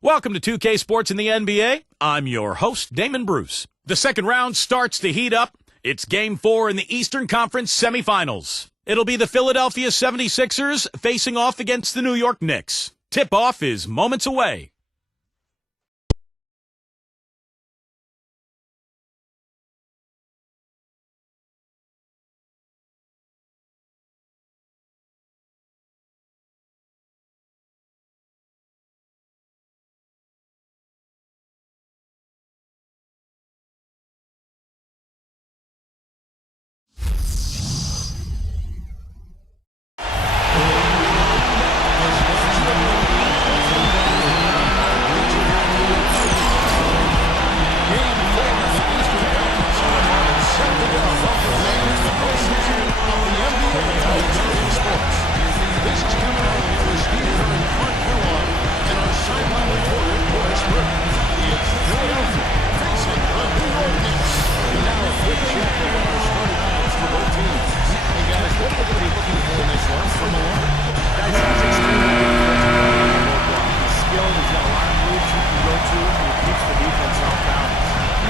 Welcome to 2K Sports in the NBA. I'm your host, Damon Bruce. The second round starts to heat up. It's Game 4 in the Eastern Conference semifinals. It'll be the Philadelphia 76ers facing off against the New York Knicks. Tip-off is moments away.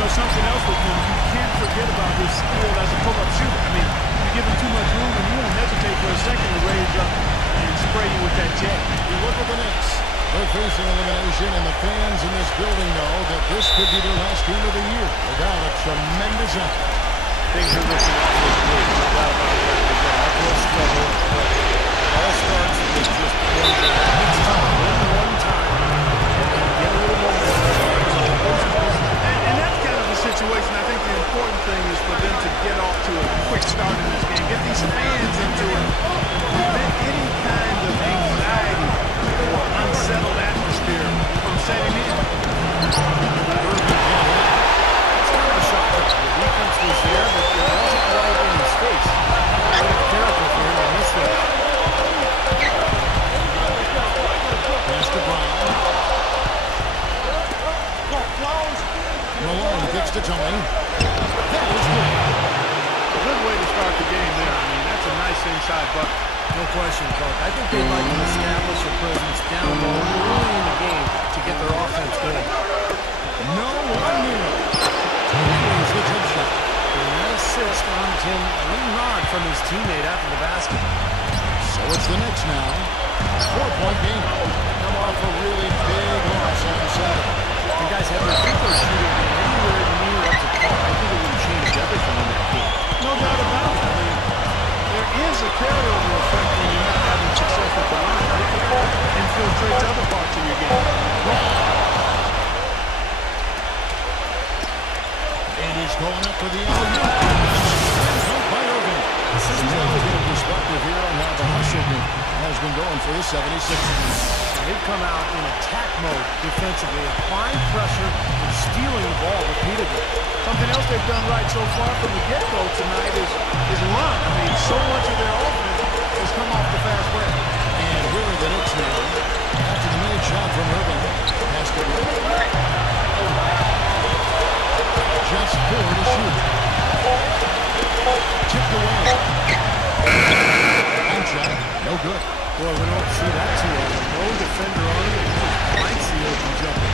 Something else with him, you can't forget about his skill as a pull-up shooter. I mean, you give him too much room and you won't hesitate for a second to raise up and spray you with that jet. You look at the Knicks. They're facing elimination, and the fans in this building know that this could be their last game of the year without a tremendous effort. Things are looking awfully bleak, no doubt about that. That will struggle, but it all starts with just one time, one time, and get a little more. And that's kind of the situation. I think the important thing is for them to get off to a quick start in this game. Get these fans into it. Prevent any kind of anxiety or unsettled atmosphere from setting in. It's kind of a shock. The defense was there, but it wasn't right in his face. Careful for him to miss that. Pass to Brown. Malone kicks to Tony. That is good. A good way to start the game there. I mean, that's a nice inside bucket. No question, Coach. I think they'd like to establish a presence down low early in the game to get their offense going. No one knew. Tony's the jump shot. And that assist earned him a little nod from his teammate after the basket. So it's the Knicks now. 4-point game. Come off a really big loss on Saturday. The guys have their free-throw shooting anywhere near up to par. I think it would have changed everything in that game. No doubt about it. I mean, there is a carryover effect when you're not having success with the line. It infiltrates other parts of your game. And he's going up for the alley-oop. By Irving. This is now a bit of perspective here on how the hustle has been going for the 76ers. They've come out in attack mode defensively, applying pressure and stealing the ball repeatedly. Something else they've done right so far from the get-go tonight is run. I mean, so much of their offense has come off the fast break. And here are the Knicks now. After the made shot from Irving. Pass to Irving. Just 4 to shoot. Chipped away. And shot. No good. Boy, we don't see that too often. No defender on him, and he just blinds the open jumper.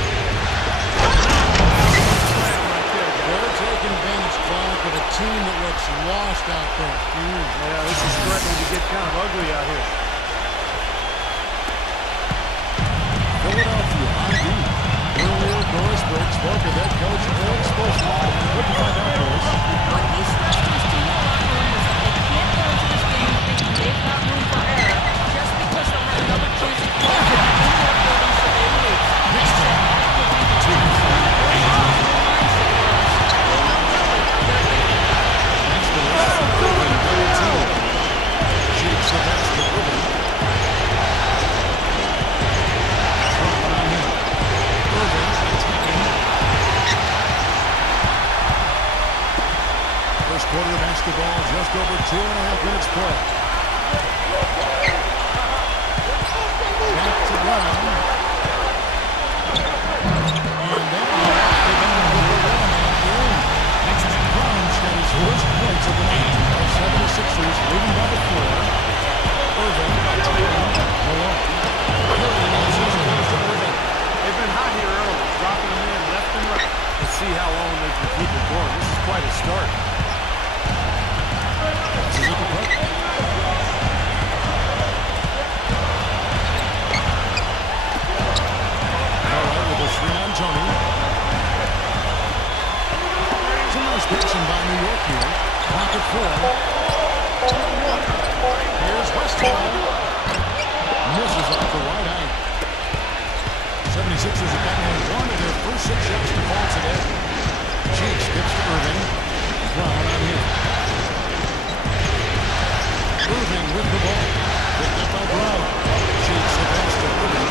They're taking advantage, Clark, of a team that looks lost out there. Yeah, this is threatening to get kind of ugly out here. Philadelphia on D. Earlier, Doris Burke spoke with head coach Eric Spoelstra. What did you find out, Doris? What he stressed to his team in the locker room is that they can't go into this game thinking they've got room for error just because they'll have another chance at closing in their buildings that they lose. He said that will be the key. Thanks to this. Shakes the basket with him. Drop on him. Irving attacking. First quarter of basketball, just over 2.5 minutes play. Back to Brown. And that one, they're going to put the 11-man in. Brown's got his first points of the night. The 76ers leading by the 4. Irving, Malone. Curry, and his comes to Irving. They've been hot 6 shots to fall today. Cheeks gets to Irving. Brown on him. Irving with the ball. Picked up by Brown. Cheeks the pass to Irving.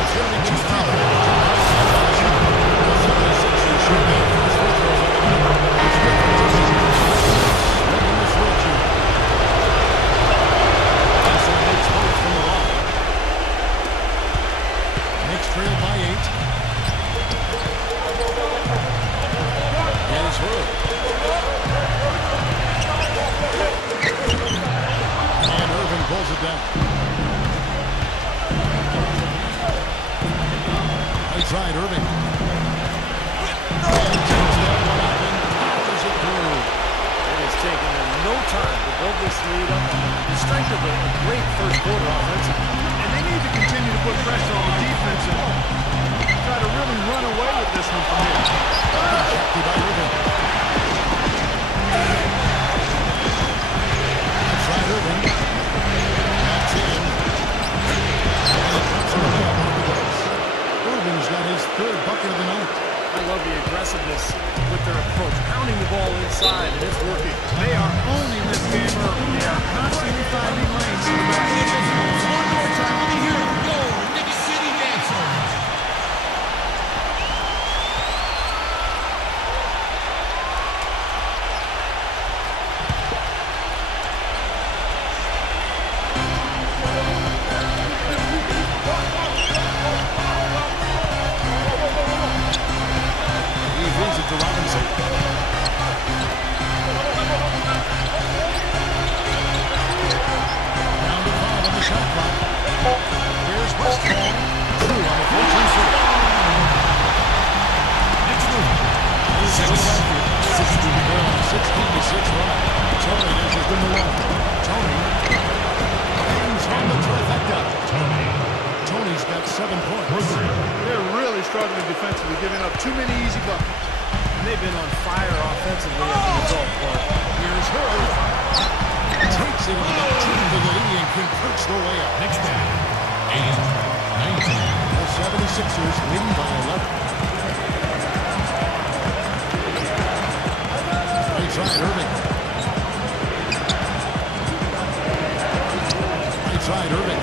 It's going to be too far. The 76ers should be first free throws of the night. Making the switch here. Also makes points from the line. Knicks trail by 8. Here's Hood. And Irving pulls it down. Right side, Irving. And he takes that one up and powers it through. It has taken them no time to build this lead up on the strength of a great first quarter offensively. And they need to continue to put pressure on the defense and try to really run away with this one from here. Shakti by Irving. Outside Irving. Knocks in. And it comes from the top of the glass. Irving's got his third bucket of the night. I love the aggressiveness with their approach, pounding the ball inside, and it's working. They are owning this game early. They are constantly finding lanes to the basket. One more time, let me hear it go, Knicks City Dancers. He brings it to Robinson. Down to 5 on the shot clock. Here's Westphal. 2 on the 14-foot. Next move. 16-6 run. Tony dishes them alone. Tony hangs on the trifecta. Tony's got 7 points. They're really struggling defensively, giving up too many easy buckets. And they've been on fire offensively as a result, Clark. Here's Hood. Takes it into the team of the lead and converts the layup. Next man, 8-19. The 76ers leading by 11. Right side, Irving. Right side, Irving.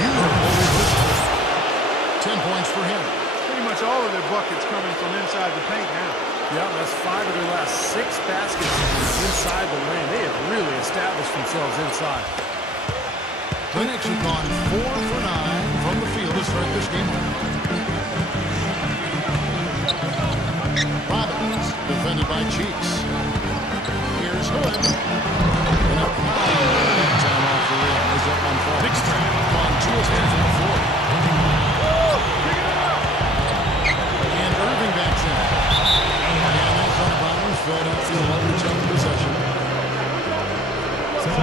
Beautiful resistance. 10 points for him. Pretty much all of their buckets coming from inside the paint now. Yeah, that's 5 of their last 6 baskets inside the lane. They have really established themselves inside. The Knicks have gone 4 for 9 from the field to start this game. Robbins, defended by Cheeks. Here's Hood. And a fine time off the rim. Is up on 4. Knicks trail. On 2 of 10 from the floor. And Irving backs in. And that's on bounds. Philadelphia will return possession. 17.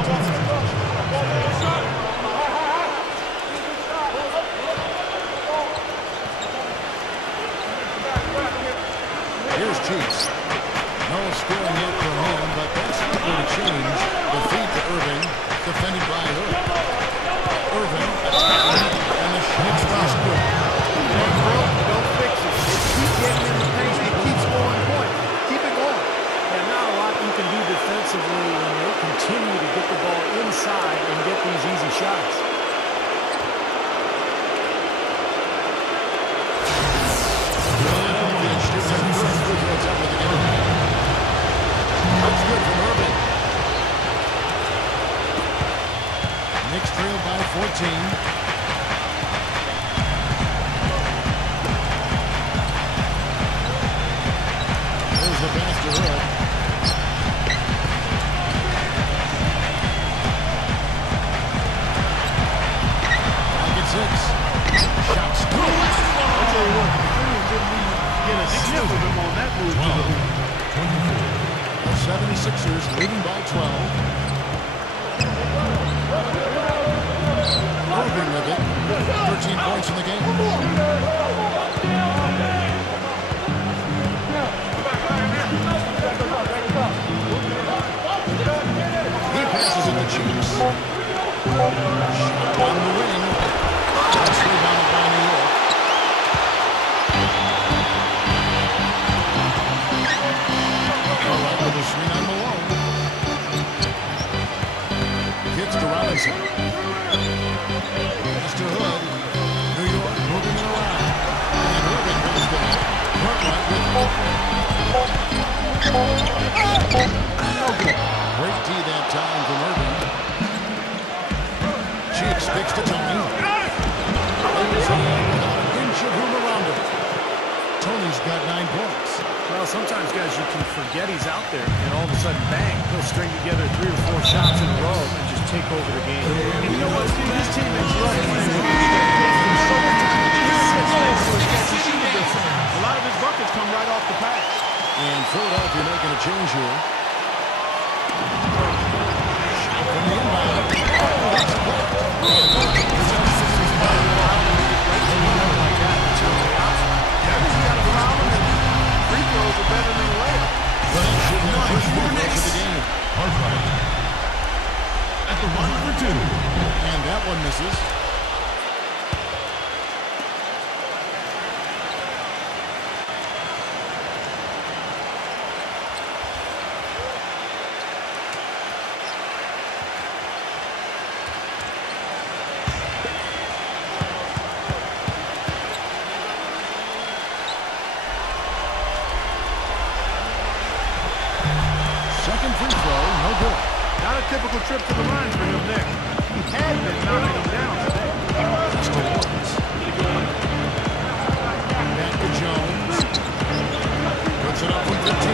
Here's Cheeks. No scoring yet from him, but that's not going to change. The feed to Irving, defended by Hood. Irving attacking, and the shot's not good. Don't fix it. Keep getting in the paint. Keep scoring points. Keep it going. And not a lot you can do defensively when they continue to get the ball inside and get these easy shots. Philadelphia shoots their first free throw attempt of the game. That's good from Irving. Knicks trail by 14. There's the pass to Hood. Pocket 6. Shots to Westphal. I'll tell you what, the Cleveland didn't even get a sniff of him on that move. 24. The 76ers leading by 12. Irving with it. 13 points in the game. He passes it to Cheeks. Shot on the wing. That's rebounded Robinson. Pass to Hood. New York moving it around. And Irving goes down. Cartwright with it. Great D that time from Irving. Cheeks kicks to Tony. Lays it in without an inch of room around him. Tony's got 9 points. Well, sometimes, guys, you can forget he's out there, and all of a sudden, bang, he'll string together 3 or 4 shots in a row and just take over the game. And you know what, Steve? His teammates love playing with him. So many times he sets things so his guys can see the difference. A lot of his buckets come right off the pass. And Philadelphia making a change here. Shot from the inbound. That's Free throws are better than the layup. But it should have pushed free throws of the game. At the line for 2. And that one misses. Second free throw, no good. Not a typical trip to the line for him there. He had been knocking him down today. That's to Lawrence. Back to Jones. Puts it up from 15.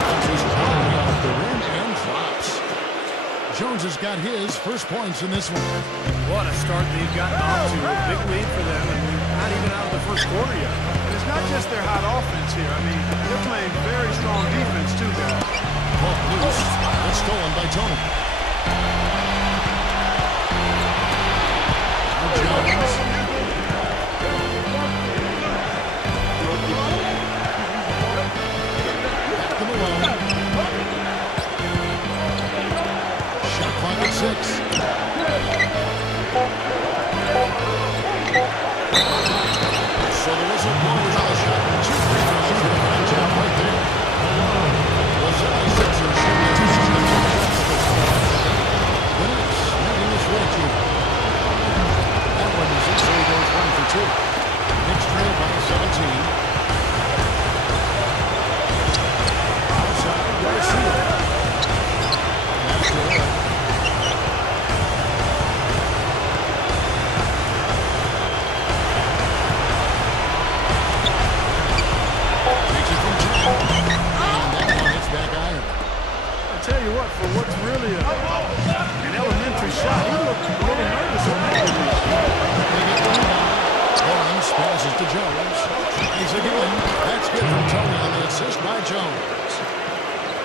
Bounces high off the rim and drops. Jones has got his first points in this one. What a start they've gotten off to. A big lead for them, and we're not even out of the first quarter yet. And it's not just their hot offense here. I mean, they're playing very strong defense too, guys. Ball loose. It's stolen by Tony. Now Jones. Back to Malone. Shot clock at 6. So the whistle blows on the shot. 2 free throws for the front job right there. The 76ers should be taking the The Knicks making this red team. That one is in, so he goes 1 for 2. Knicks trail by 17. Outside, Garcia. That's good. I tell you what, for what's really an elementary shot, he looked a little nervous on that release. Barnes passes to Jones. Tries again. That's good from Tony on the assist by Jones.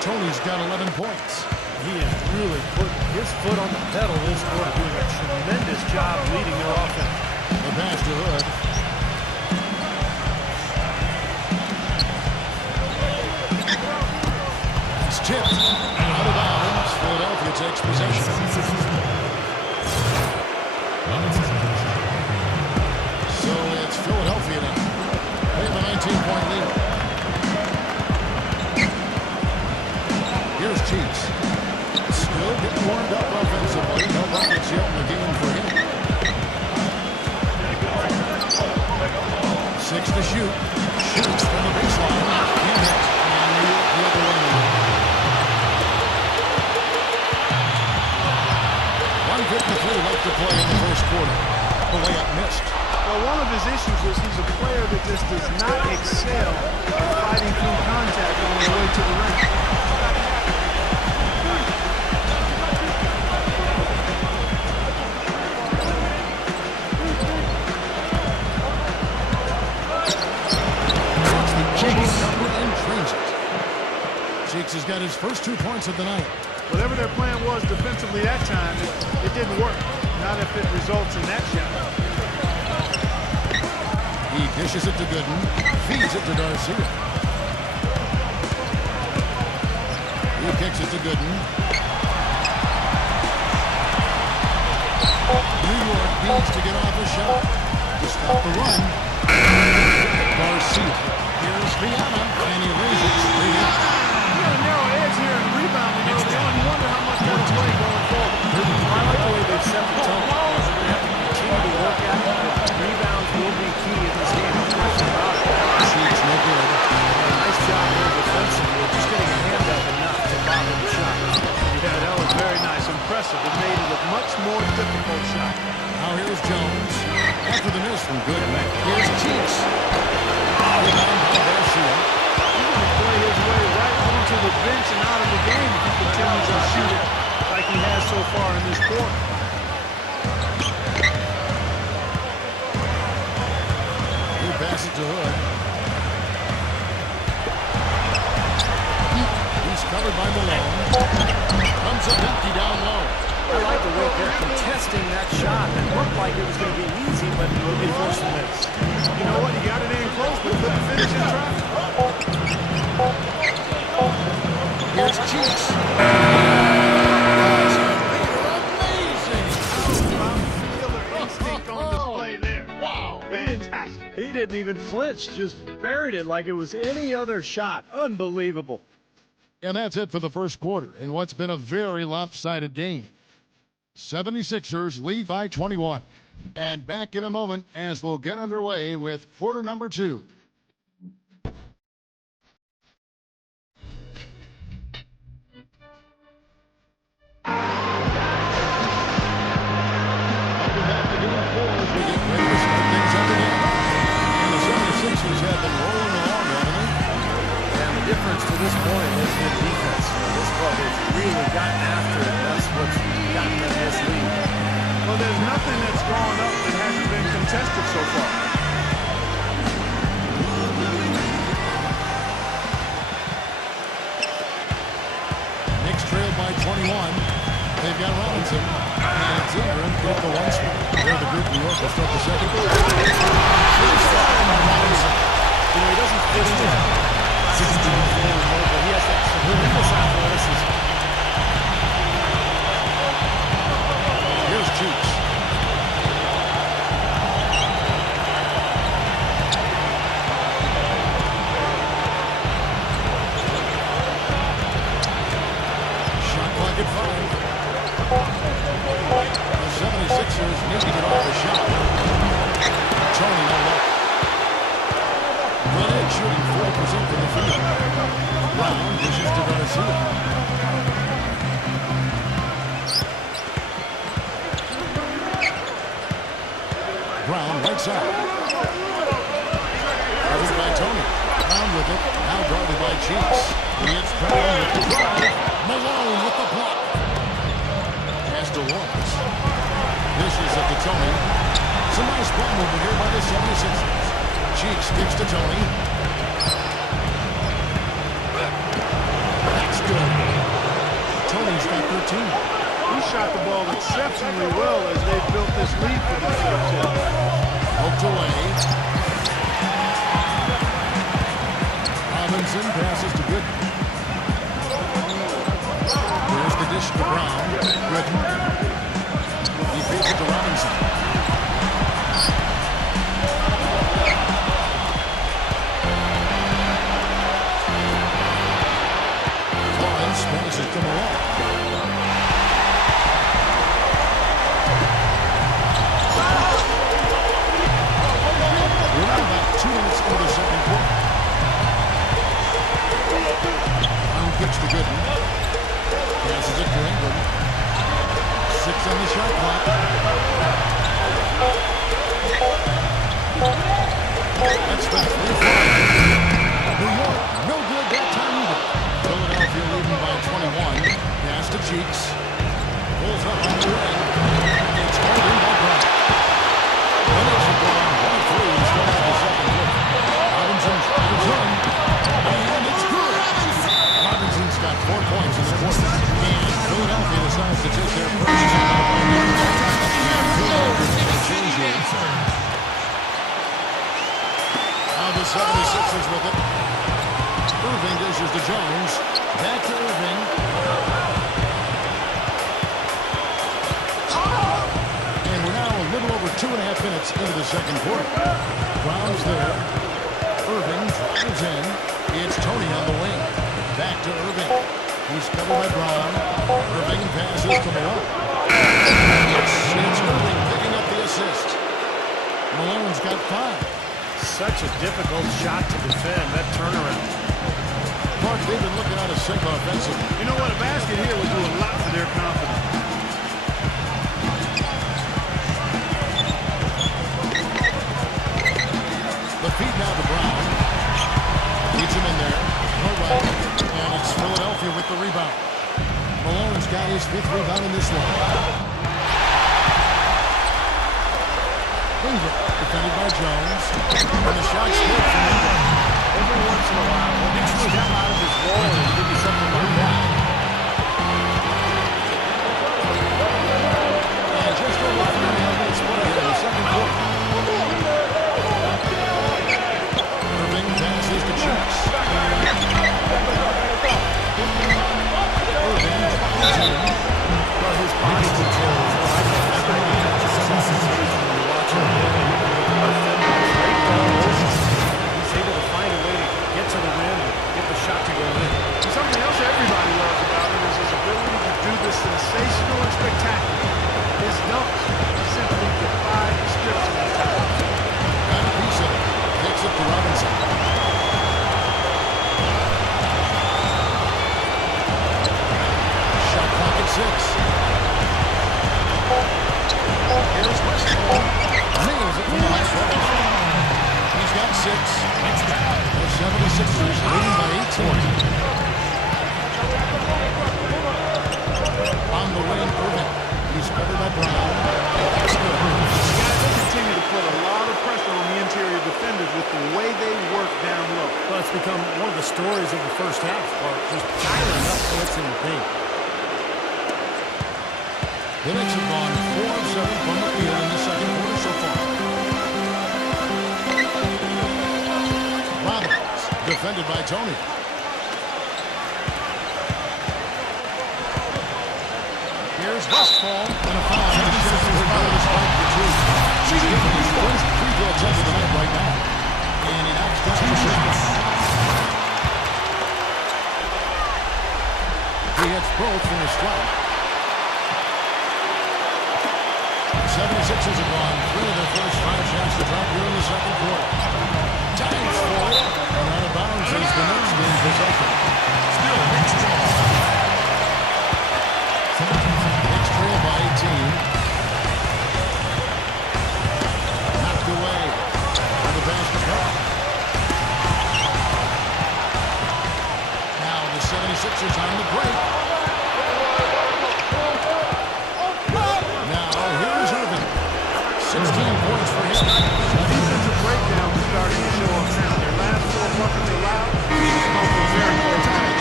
Tony's got 11 points. He is really putting his foot on the pedal this quarter, doing a tremendous job leading their offense. The pass to Hood. It's tipped. Out of bounds. Philadelphia takes possession. So it's Philadelphia now. They have a 19-point lead. Here's Cheeks. Still getting warmed up offensively. No buckets yet in the game for him. 6 to shoot. Shoots from the baseline. Can't hit. And New York the other way. 1:53 left to play in the first quarter. The layup missed. Well, one of his issues is he's a player that just does not excel at fighting through contact on the way to the rim. Cheeks has got his first 2 points of the night. Whatever their plan was defensively that time, it didn't work. Not if it results in that shot. He dishes it to Gooden, feeds it to Garcia. He kicks it to Gooden. New York needs to get off a shot to stop the run. Garcia. Here's Viana, and he lays it straight in. A narrow edge here and rebounding early on. You wonder how much that'll play going forward. this quarter. He passes to Hood. He's covered by Malone. Comes up empty down low. I like the way they're contesting that shot. It looked like it was going to be easy, but they forced the miss. You know what? He got it in close, but couldn't finish in traffic. Here's Cheeks. Instinct on display there. Wow, fantastic. He didn't even flinch, just buried it like it was any other shot. Unbelievable. And that's it for the first quarter in what's been a very lopsided game. 76ers lead by 21. And back in a moment as we'll get underway with quarter number 2. Welcome back to game 4 as we get ready to start things up again. And the 76ers have been rolling along, haven't they? And the difference to this point has been defense. This club has really gotten after it. That's what's gotten them this lead. Well, there's nothing that's gone up that hasn't been contested so far. Knicks trail by 21. They've got Robinson. And it's Ingram with the one spot. They're the good New York will start the second. Robinson. You know, he doesn't fit into it. He has that tremendous athleticism. Here's Cheeks. Shot clock at 5. The 76ers need to get off the shot. Tony no look. Grenade shooting 4% from the field. Brown dishes to Garcia. Brown right side. Covered by Tony. Brown with it. Now guarded by Cheeks. It's Brown with the drive. Malone with the block. Pass to Lawrence. Dishes up to Tony. Some nice ball movement here by the 76ers. Cheeks kicks to Tony. That's good. Tony's got 13. He shot the ball exceptionally well as they've built this lead for themselves here. Poked away. Robinson passes to Gooden. There's the dish to Brown. Gooden. He feeds it to Robinson. Lawrence passes to Malone. We're now about 2 minutes into the second quarter. Brown kicks to Gooden. Passes it to Ingram. 6 on the shot clock. That's the 3-4. New York, no good that time either. Philadelphia leading by 21. Pass to Cheeks. Pulls up on the wing. It's held in by Brown. Minutes are gone. 1-3 to start out the second quarter. Robinson tries in. And it's good. Robinson's got 4 points in the quarter. And Philadelphia decides to take their first timeout. And Philadelphia makes a change here. Now the 76ers with it. Irving dishes to Jones. Back to Irving. And we're now a little over 2.5 minutes into the second quarter. Brown's there. Irving drives in. It's Tony on the wing. Back to Irving. He's covered by Brown. Irving passes to Malone. It's Irving picking up the assist. Malone's got 5. Such a difficult shot to defend, that turnaround. Mark, they've been looking out of sync offensively. You know what? A basket here would do a lot for their confidence. The feed now to Brown. Leads him in there. No right. And it's Philadelphia with the rebound. Malone's got his 5th rebound in this one. Ingram, defended by Jones. And the shot's good from Ingram. Every once in a while, he'll just step out of his role and give you something like that. And just over 3 minutes play in the second quarter. Irving passes to Cheeks. Irving drives in. Well, his body control is what I think. That's what when you watch him. He's able to find a way to get to the rim and get the shot to go in. Something else everybody loves about him is his ability to do the sensational and spectacular. His dunks simply defy description at times. Got a piece of it. Takes it to Robinson. Shot clock at 6. Here's Westphal. Nails it from the high post. He's got 6. The 76ers leading by 18. On the wing, Irving. He's covered by Brown. That's good. Guys, they continue to put a lot of pressure on the interior defenders with the way they work down low. Well, it's become one of the stories of the first half, Clark. Just piling up points in the paint. The Knicks have gone 4 of 7 from the field in the second quarter so far. Robbins, defended by Tony. Here's Westphal and a foul. The Sixers foul to strike for 2. She's given his first free throw attempt of the night right now. And he knocks down the shots. He hits both from the strike. 76ers have gone 3 of their first 5 shots to drop here in the second quarter. Times for it. And out of bounds as the Knicks gain possession. Still Knicks draw. Knicks trail by 18. Knocked away. On the basket. Now the 76ers on the break. Now here's Irving. 16 points for him. Defensive breakdown starting to show up now. Their last 4 buckets allowed. Very good time.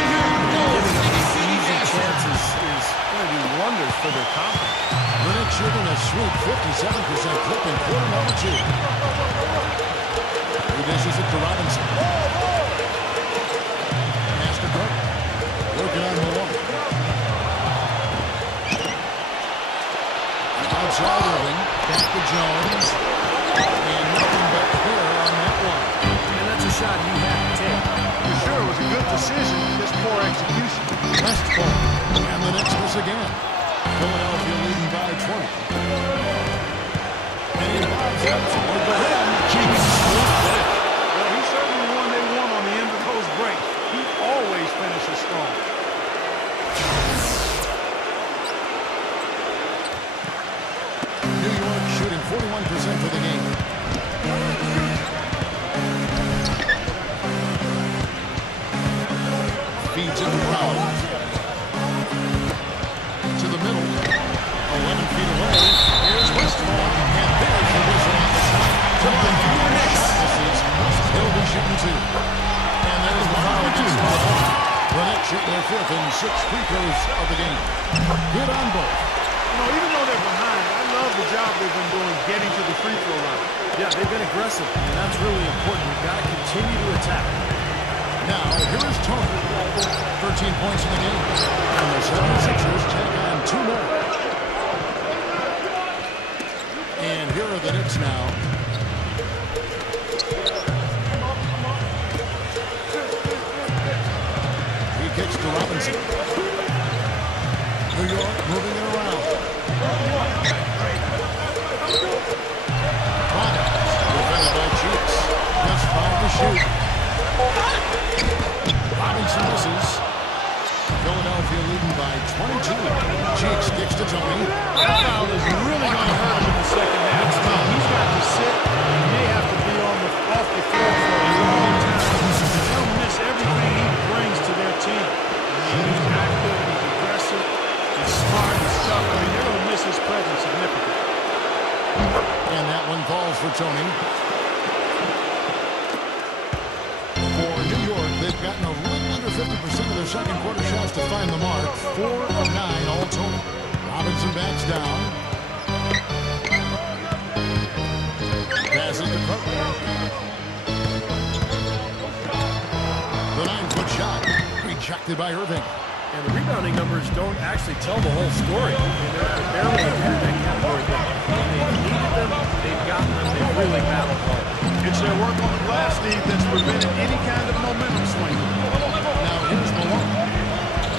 Giving up these easy chances is going to do wonders for their confidence. The Knicks shooting a sweet 57% clip in quarter number 2. He dishes it to Robinson. Pass to Cook. Working on Malone. Outside Irving. Back to Jones. And nothing but clear on that one. And that's a shot you have to take. For sure, it was a good decision, just poor execution. Westphal. And the Knicks miss again. Philadelphia leading by 20. And he lobs up toward the rim. Cheeks. Well, he's certainly the one they want on the end of those breaks. He always finishes strong. New York shooting 41% for the game. Feeds it to Brown. To the middle. 11 feet away. Here's Westphal. And there's the whistle on the shot. Jumping through the shot misses. He'll be shooting 2. And there's the foul against Malone. The Knicks shooting their 5th and 6th free throws of the game. Good on both. You know, even though they're behind, I love the job they've been doing getting to the free throw line. Yeah, they've been aggressive, and that's really important. You've got to continue to attack. Now, here is Tony. 13 points in the game. And the 76ers take on 2 more. And here are the Knicks now. He kicks to Robinson. New York moving it around. Robbins, defended by Cheeks. Just 5 to shoot. Robinson misses. Philadelphia leading by 22. Cheeks kicks to Tony. That foul is really going to hurt him in the second half. He's got to sit. He may have to be off the floor for a long time. They'll miss everything he brings to their team. He's active, he's aggressive. falls for Tony. For New York, they've gotten a little under 50% of their second quarter shots to find the mark. 4 of 9 all total. Robinson backs down. Passes to Cutler. The 9-foot shot rejected by Irving. And the rebounding numbers don't actually tell the whole story. I mean, they're barely ahead of that category, but when they've needed them, they've gotten them. They've really battled hard. It's their work on the glass, Steve, that's prevented any kind of momentum swing. Now here's Malone.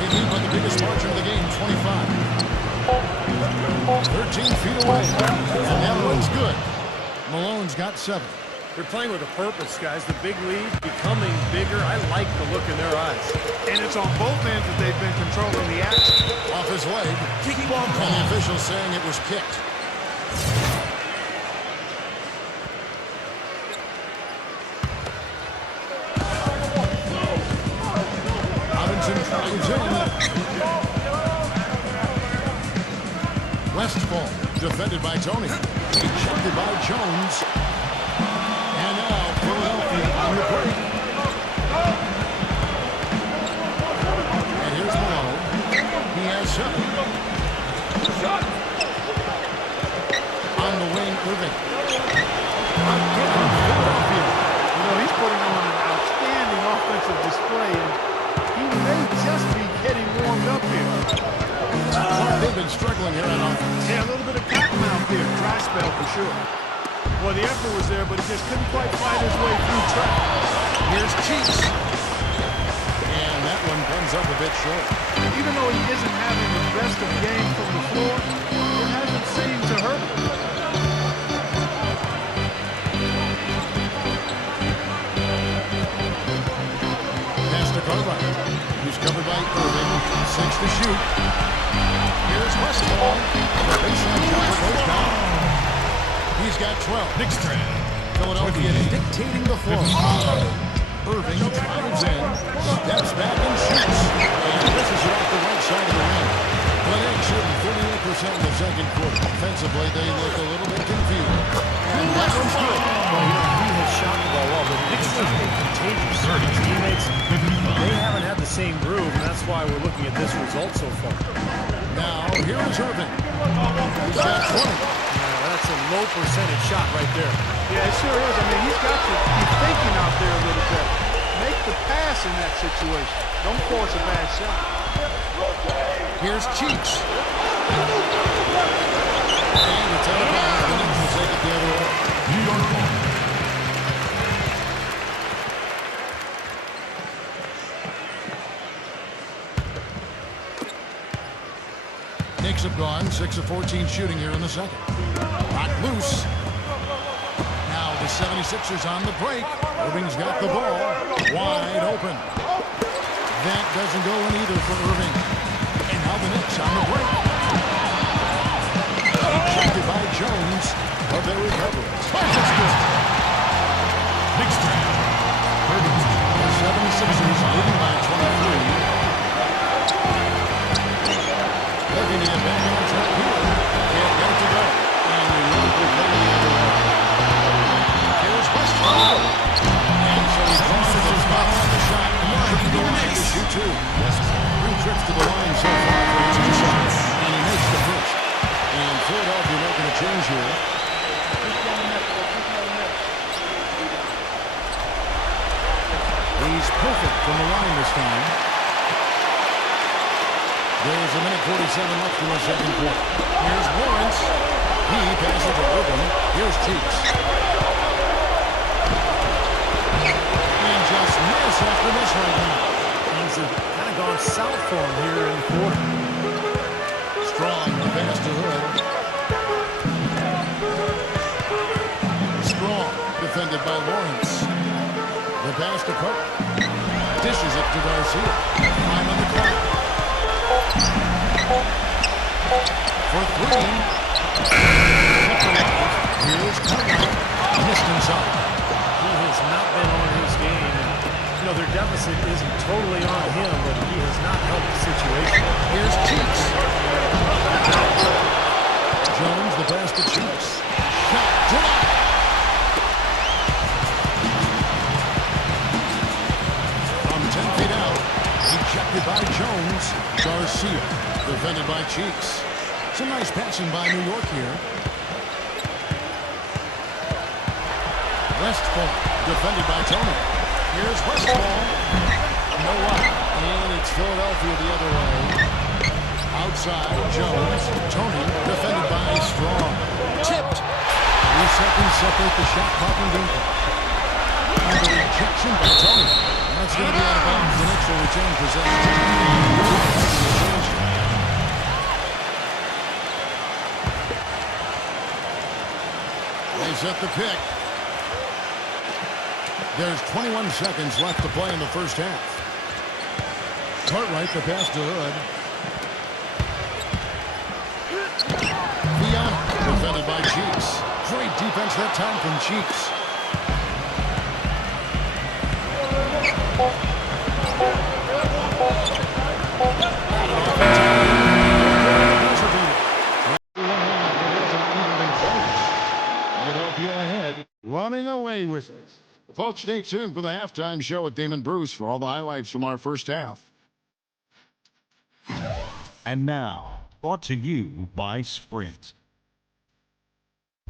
They lead by the biggest margin of the game, 25. 13 feet away. And that one's good. Malone's got 7. They're playing with a purpose, guys. The big lead becoming bigger. I like the look in their eyes. And it's on both ends that they've been controlling the action. Off his leg. Kicking ball call. And the official saying it was kicked. Robinson drives in. Westfall defended by Tony. Rejected by Jones. And now Philadelphia on the break. And here's Malone. He has 7. On the wing, Irving. Again, Philadelphia. You know, he's putting on an outstanding offensive display, and he may just be getting warmed up here. They've been struggling here on offense. Yeah, a little bit of cotton mouth here. Dry spell for sure. Well, the effort was there, but he just couldn't quite fight his way through traffic. Here's Cheeks. And that one comes up a bit short. Even though he isn't having the best of game from the floor, it hasn't seemed to hurt him. Pass to Cartwright. Who's covered by Irving. 6 to shoot. Here's Westfall. The baseline jumper goes down. He's got 12. Knicks trend. Philadelphia dictating the floor. Irving drives in, steps back and shoots. And misses it off the right side of the rim. The Knicks shooting 38% in the second quarter. Offensively, they look a little bit confused. And that one's good. Well, you know, he has shot the ball well, but Knicks has been contagious. His teammates, they haven't had the same groove, and that's why we're looking at this result so far. Now, here is Irving. He's got 20. That's a low percentage shot right there. Yeah, it sure is. I mean, he's got to be thinking out there a little bit. Make the pass in that situation. Don't force a bad shot. Here's Cheeks. And it's out of bounds. The Knicks will take it the other way. New York. Knicks have gone 6 of 14 shooting here in the second. Knocked loose. Now the 76ers on the break. Irving's got the ball. Wide open. That doesn't go in either for Irving. And now the Knicks on the break. Ejected by Jones. But they recover it. Knicks trend. The 76ers leading by 23. Looking to get back on track here. Can't get it to go. And New York will play the other way. Here's Westfall. And so he draws the spot on the shot. And Mark the line to shoot 2. 3 trips to the line so far for his 2 shots. And he makes the first. And Philadelphia making a change here. He's perfect from the line this time. There's a minute 47 left in the second quarter. Here's Lawrence. He passes to Irving. Here's Cheeks. And just miss after this right now. Things have kind of gone south for him here in the quarter. Strong, the pass to Hood. Strong, defended by Lawrence. The pass to Cook. Dishes it to Garcia. Time on the clock. For 3. Here's Cutler. Missed inside. He has not been on his game. And, you know, their deficit isn't totally on him, but he has not helped the situation. Here's Cheeks. Jones, the pass to Cheeks. Shot denied. Garcia, defended by Cheeks. Some nice passing by New York here. Westfall, defended by Tony. Here's Westfall. No one. And it's Philadelphia the other way. Outside, Jones. Tony, defended by Strong. Tipped. 3 seconds separate the shot clock and game clock. And the rejection by Tony. That's going to be out of bounds. The Knicks will retain possession. They set the pick. There's 21 seconds left to play in the first half. Cartwright, the pass to Hood. Viana, defended by Cheeks. Great defense that time from Cheeks. Running away with it. Folks, stay tuned for the halftime show with Damon Bruce for all the highlights from our first half. And now, brought to you by Sprint.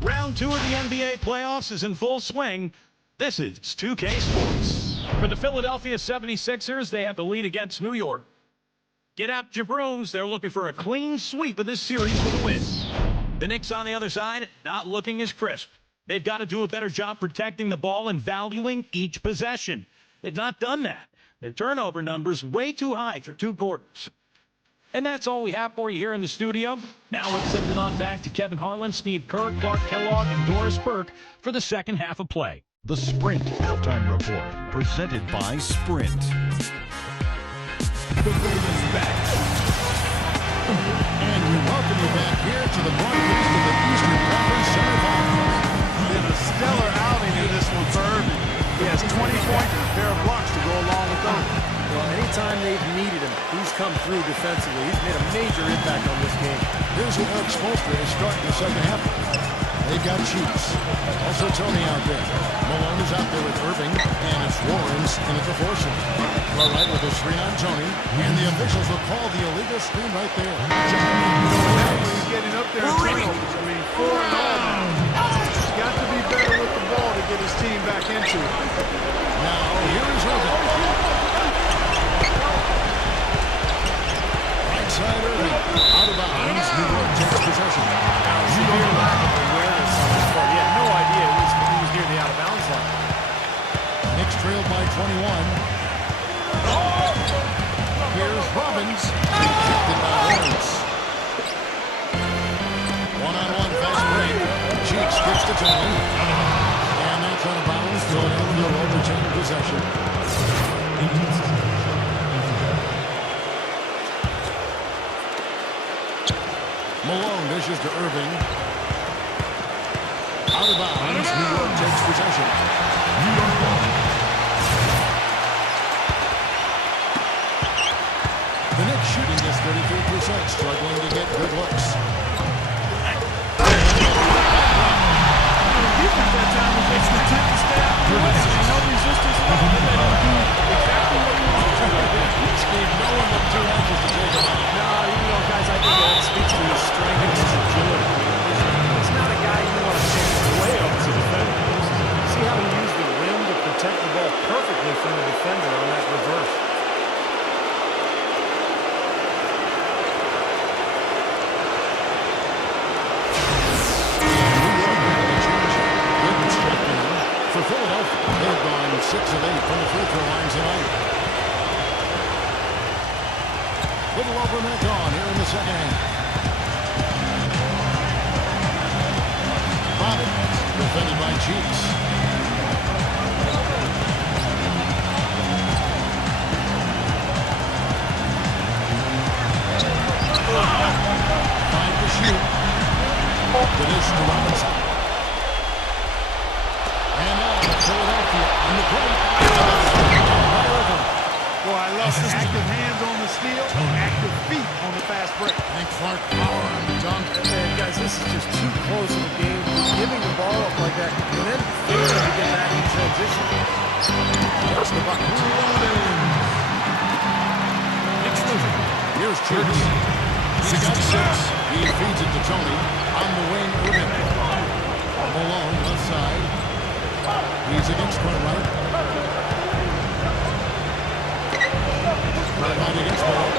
Round 2 of the NBA playoffs is in full swing. This is 2K Sports. For the Philadelphia 76ers, they have the lead against New York. Get out your brooms. They're looking for a clean sweep of this series for the win. The Knicks on the other side, not looking as crisp. They've got to do a better job protecting the ball and valuing each possession. They've not done that. The turnover number's way too high for 2 quarters. And that's all we have for you here in the studio. Now let's send it on back to Kevin Harlan, Steve Kerr, Clark Kellogg, and Doris Burke for the second half of play. The Sprint Halftime Report, presented by Sprint. And we welcome you back here to the broadcast of the Eastern Conference Semifinals. Been a stellar outing in this one for Irving. He has 20 points and a pair of blocks to go along with those. Well, anytime they've needed him, he's come through defensively. He's made a major impact on this game. Here's what Eric Spoelstra is starting the second half. They've got Cheeks. Also Tony out there. Malone is out there with Irving. And it's Warren's in at the foursome. Well, right with the screen on Tony. And the officials will call the illegal screen right there. He's getting up there in turnovers. I mean, 4 and all now. He's got to be better with the ball to get his team back into it. Now, here is Irving. Right side Irving. Out of bounds. New York takes possession. Severe lack of awareness on his part. He had no idea he was near the out-of-bounds line. Knicks trailed by 21. Here's Robbins. Rejected by Lawrence. One-on-one fast break. Cheeks gets to Tony. And that's out of bounds. Philadelphia will retain possession. Malone dishes to Irving. Out of bounds. New York takes possession. The Knicks shooting is 33%, struggling to get good looks. Defense that time was makes the tip to stay out of the way. No resistance at all. They let him do exactly what he wanted to. Steve, no one but 2 inches to take him out. No, guys, I think that speaks to his strength and his agility. He's not a guy you want to take away up to defend. See how he used the rim to protect the ball perfectly from the defender on that reverse. For Philadelphia, they've gone 6 of 8 from the free throw lines tonight. Little over net on here in the second half. Robbins, defended by Cheeks. Find the shoot. The dish to Robinson. And now Philadelphia on the break. Boy, I love this. Active hands on the steal, active feet on the fast break. And Clark power on the dunk. Man, guys, this is just too close in the game. Giving the ball up like that, and then failing to get back in transition. There's the bucket. Knicks losing. Here's Cheeks. He's got 6. He feeds it to Tony. On the wing, Irving. Malone, left side. He's against Cartwright. Cartwright against Malone.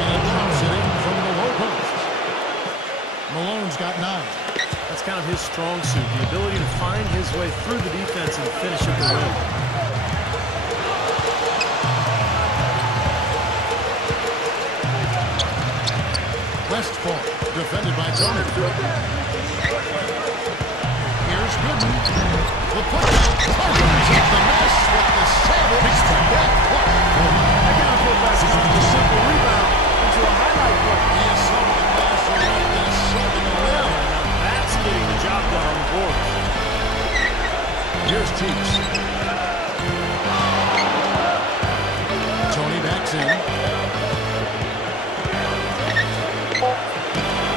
And he drops it in from the low post. Malone's got 9. That's kind of his strong suit, the ability to find his way through the defense and finish at the rim. Westfall, defended by Tony. Here's Gooden. The putback. Covers up the mess with the savage back foot. Again, putback is just a simple rebound into a highlight play. He is soaking the glass around this, soaking the rim. That's getting the job done on the board. Here's Cheeks. Tony backs in.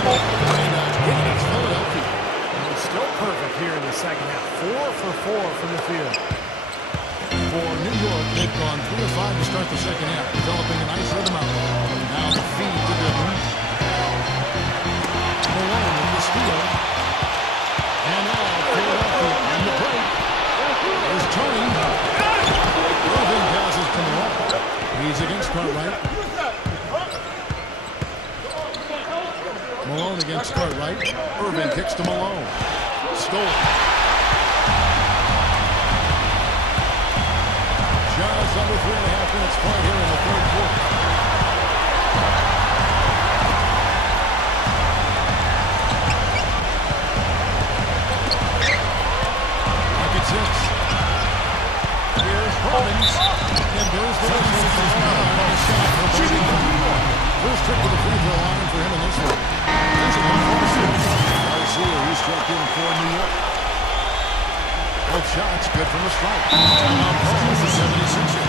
And it's Philadelphia. And it's still perfect here in the second half. 4 for 4 from the field. For New York, they've gone 3 of 5 to start the second half, developing a nice rhythm out there. Now the feed to Gooden. Malone with the steal. And now Philadelphia in the break. There's Tony. Irving passes to Malone. He's against Cartwright. Malone against Cartwright. Irving kicks to Malone. Stole. Just under 3.5 minutes played here in the third quarter. Bucket 6. Here's Robbins. And there's the first trip to the free throw line for him in this one. Garcia, who struck in for New York. Both shots good from the strike. Timeout call for the 76ers.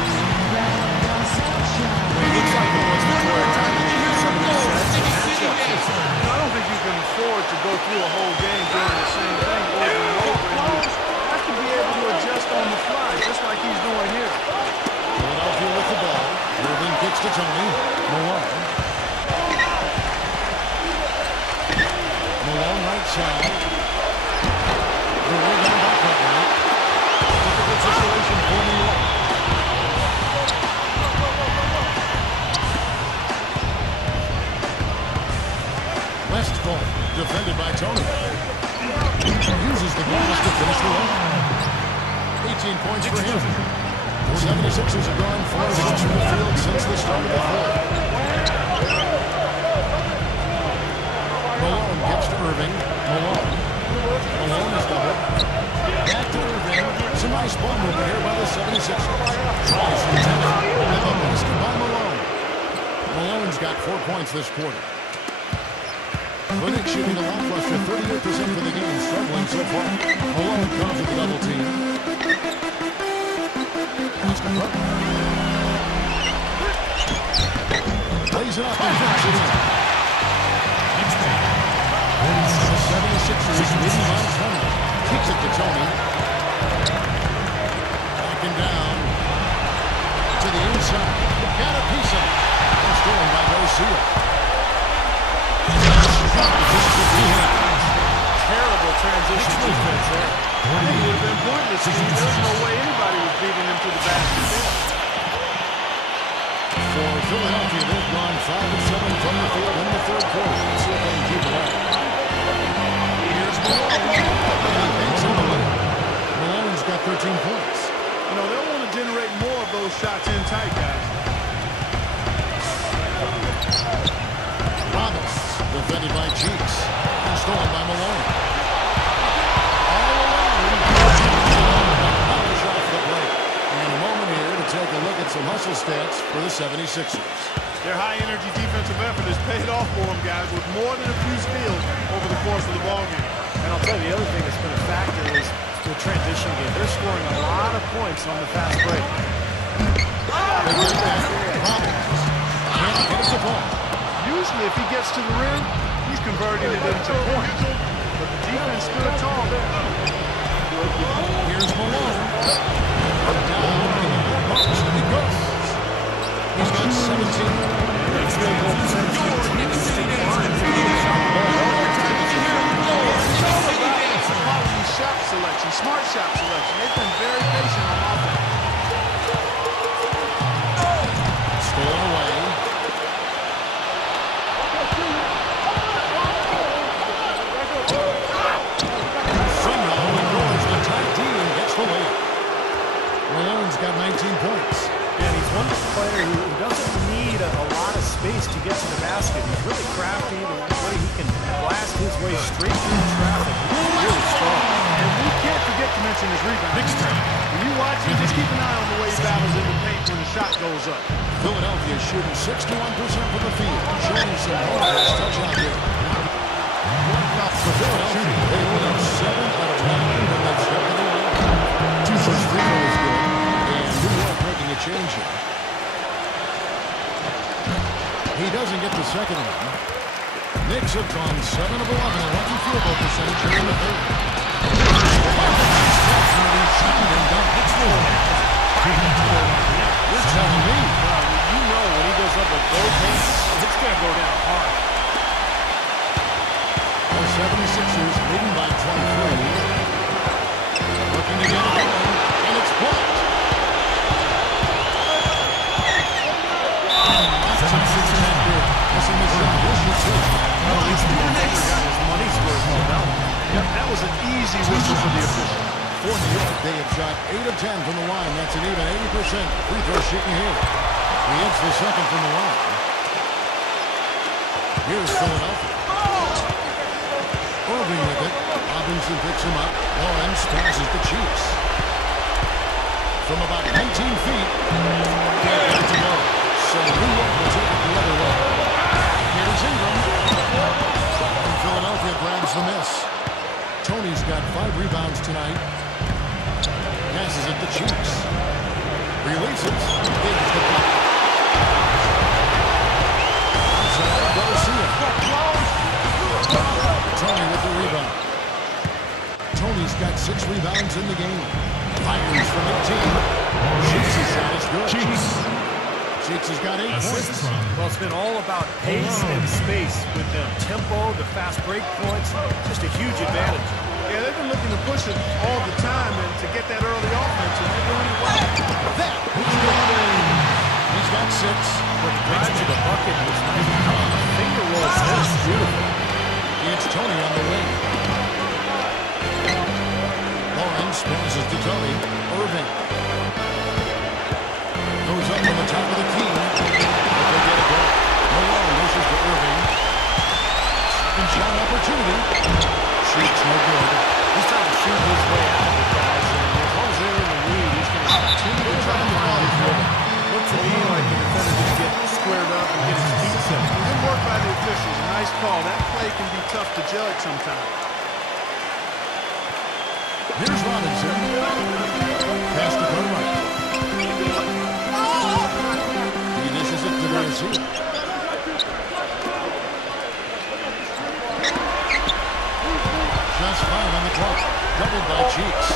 It looks like it was Victoria time to do some of these sets and matchups. I don't think you can afford to go through a whole game doing the same thing over and over. And you have to be able to adjust on the fly, just like he's doing here. Philadelphia with the ball. Irving kicks to Tony. Malone. Malone right side. The rebound by Cartwright. Difficult situation for New York. Westfall, defended by Tony. Uses the glass to finish the line. 18 points for him. The 76ers have gone 4 of 6 from the field since the start of the fourth. Malone gives to Irving. Malone is doubled. Back to Irving. It's a nice ball movement here by the 76ers. Tries from 10. And the basket by Malone. Malone's got 4 points this quarter. The Knicks shooting a lackluster 38% for the game, struggling so far. Malone comes with the double team. Pass to Cartwright. Plays it up and knocks it in. The 76ers leading by 20. Kicks it to Tony. Backing down to the inside. Got a piece of it. Stolen by Garcia. Terrible transition defense there. It would have been pointless. There's no way anybody was beating him to the basket there. For Philadelphia, they've gone 5 of 7 from the field in the third quarter. Let's see if they can keep it up. Here's Malone. Thanks in the lead. Malone's got 13 points. You know, they'll want to generate more of those shots in tight, guys. Robbins, defended by Cheeks, and stolen by Malone. All alone, polish off the plate. And a moment here to take a look at some hustle stats for the 76ers. Their high-energy defensive effort has paid off for them, guys, with more than a few steals over the course of the ballgame. And I'll tell you, the other thing that's been a factor is the transition game. They're scoring a lot of points on the fast break. They get back. Robbins can't get the ball. Usually, if he gets to the rim, he's converting it into points. But the defense stood tall there. Here's Malone. Down in the post. He goes. He's got 17. That field goal percentage continues to decline. They could have shot the ball more times. It's all about quality shot selection, smart shot selection. They've been very patient on offense. Stolen away. Somehow ignores the tight D and gets the layup. Malone's got 19 points. And he's one player who doesn't need a lot of space to get to the basket. He's really crafty. The way he can blast his way straight through traffic. He's really strong. And we can't forget to mention his rebound. When you watch him, just keep an eye on the way he battles in the paint when the shot goes up. Philadelphia shooting 61% from the field. Showing some progress touchdown here. For Philadelphia, they put up 7 out of 9 when they've stepped in the line. First free throw is good. And New York making a change here. He doesn't get the second one. Knicks have gone 7 of 11, a lucky field goal percentage here in the third. You're telling me. You know when he goes up with both hands, it's going to go down hard. The 76ers leading by 23. Looking to get it going, and it's blocked. Missing the shot. This should take. Well, he's got his money's worth on that one. Yep, that was an easy whistle for the official. For New York, they have shot 8 of 10 from the line. That's an even 80% free throw shooting here. He hits the second from the line. Here's Philadelphia. Irving with it. Robinson picks him up. Lawrence passes the Chiefs. From about 19 feet, can't get it to go. So New York will take it the other way. Here's Ingram. And Philadelphia grabs the miss. Tony's got 5 rebounds tonight. Passes it to Chiefs. Releases. Gives the block. Tony with the rebound. Tony's got 6 rebounds in the game. Fires from 18. Sheets' shot is good. Sheets has got 8 points. Well, it's been all about pace and space with them. Tempo, the fast break points, just a huge advantage. Yeah, they've been looking to push it all the time and to get that early offense, and they're doing it well. That is good. He's got 6. But the drive to the bucket was nice. Finger rolls, that's beautiful. It's Tony on the wing. Lawrence passes to Tony. Irving goes up on the top of the key. But they get it back. Malone misses to Irving. Second shot opportunity. Shoots no good. He's trying to shoot his way out of it, guys. And as long as they're in the lead, he's going to continue to try to find his rhythm. Looks to me like the defender didn't get squared up and get his feet set. Good work by the officials. A nice call. That play can be tough to judge sometimes. Here's Robinson. Pass to Cartwright. He dishes it to Garcia. Just 5 on the clock. Doubled by Cheeks.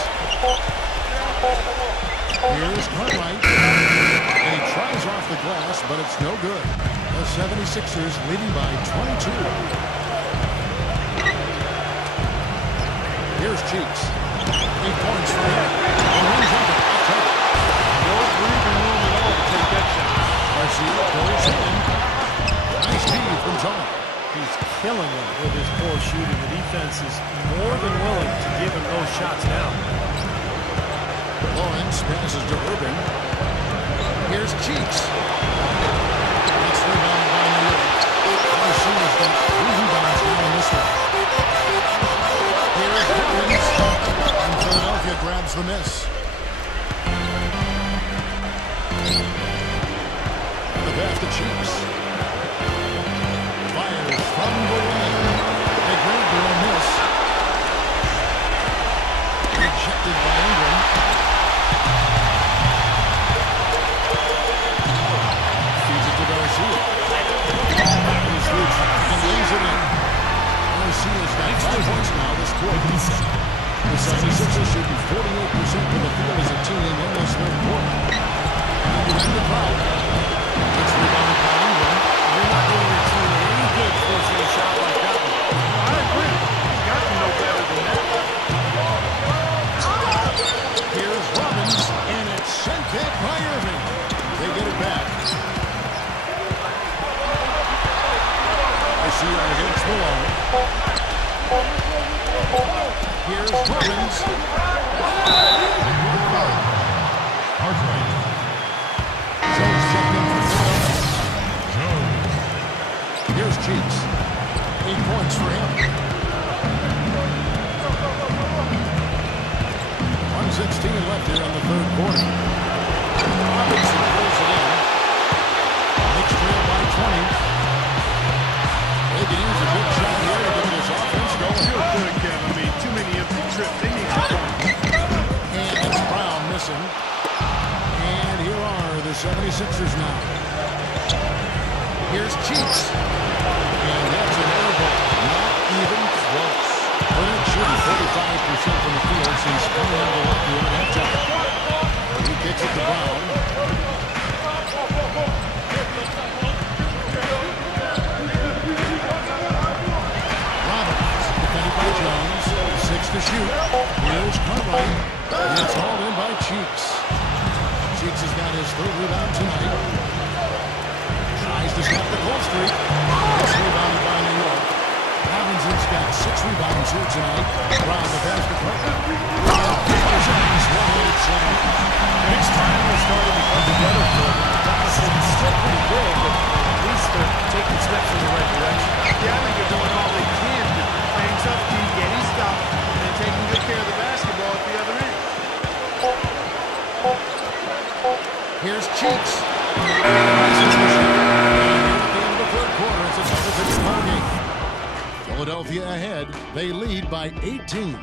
Here's Cartwright. And he tries off the glass, but it's no good. The 76ers leading by 22. Here's Cheeks. 8 points for him. And one jumper. No breathing room at all to take that shot. Garcia goes in. Nice feed from Tony. He's killing them with his poor shooting. The defense is more than willing to give him those shots now. Lawrence passes to Irving. Here's Cheeks. That's rebounded by New York. Garcia's got 3 rebounds now in this one. Here's Williams. And Philadelphia grabs the miss. The pass to Cheeks. Fires from the wing. They grab their own miss. Rejected by Ingram. Feeds it to Garcia. He's loose and lays it in. Garcia's got 5 points now this quarter. The 76ers shooting 48% from the field as a team in this third quarter. And behind the crowd. here against Malone. Here's Robbins. Jones checked in for Philadelphia. Here's Cheeks. 8 points for him. 1:16 left here in the third quarter. Robinson pulls it in. Knicks trail by 20. They can use a big shot here to get this offense going. Real good, Kevin. I mean, too many empty trips. They need to come. And it's Brown missing. And here are the 76ers now. Here's Cheeks. And that's an air ball. Not even close. Bennett shooting 35% from the field since coming out of the locker room at halftime. He kicks it to Brown. Robbins, defended by Jones. 6 to shoot. Here's Cartwright. And it's hauled in by Cheeks. Cheeks has got his third rebound tonight. Tries to stop the cold streak. It's rebounded by New York. Robinson's got 6 rebounds here tonight. Brown the pass to Cartwright. One-handed slam. Knicks finally starting to come together for them. The deficit is still pretty big, but at least they're taking steps in the right direction. Yeah, I think they're doing all they can to bang tough, keep getting stopped, and then taking good care of the basketball at the other end. Here's Cheeks. And at the end of the third quarter, it's a double-digit ball game. Philadelphia ahead. They lead by 18.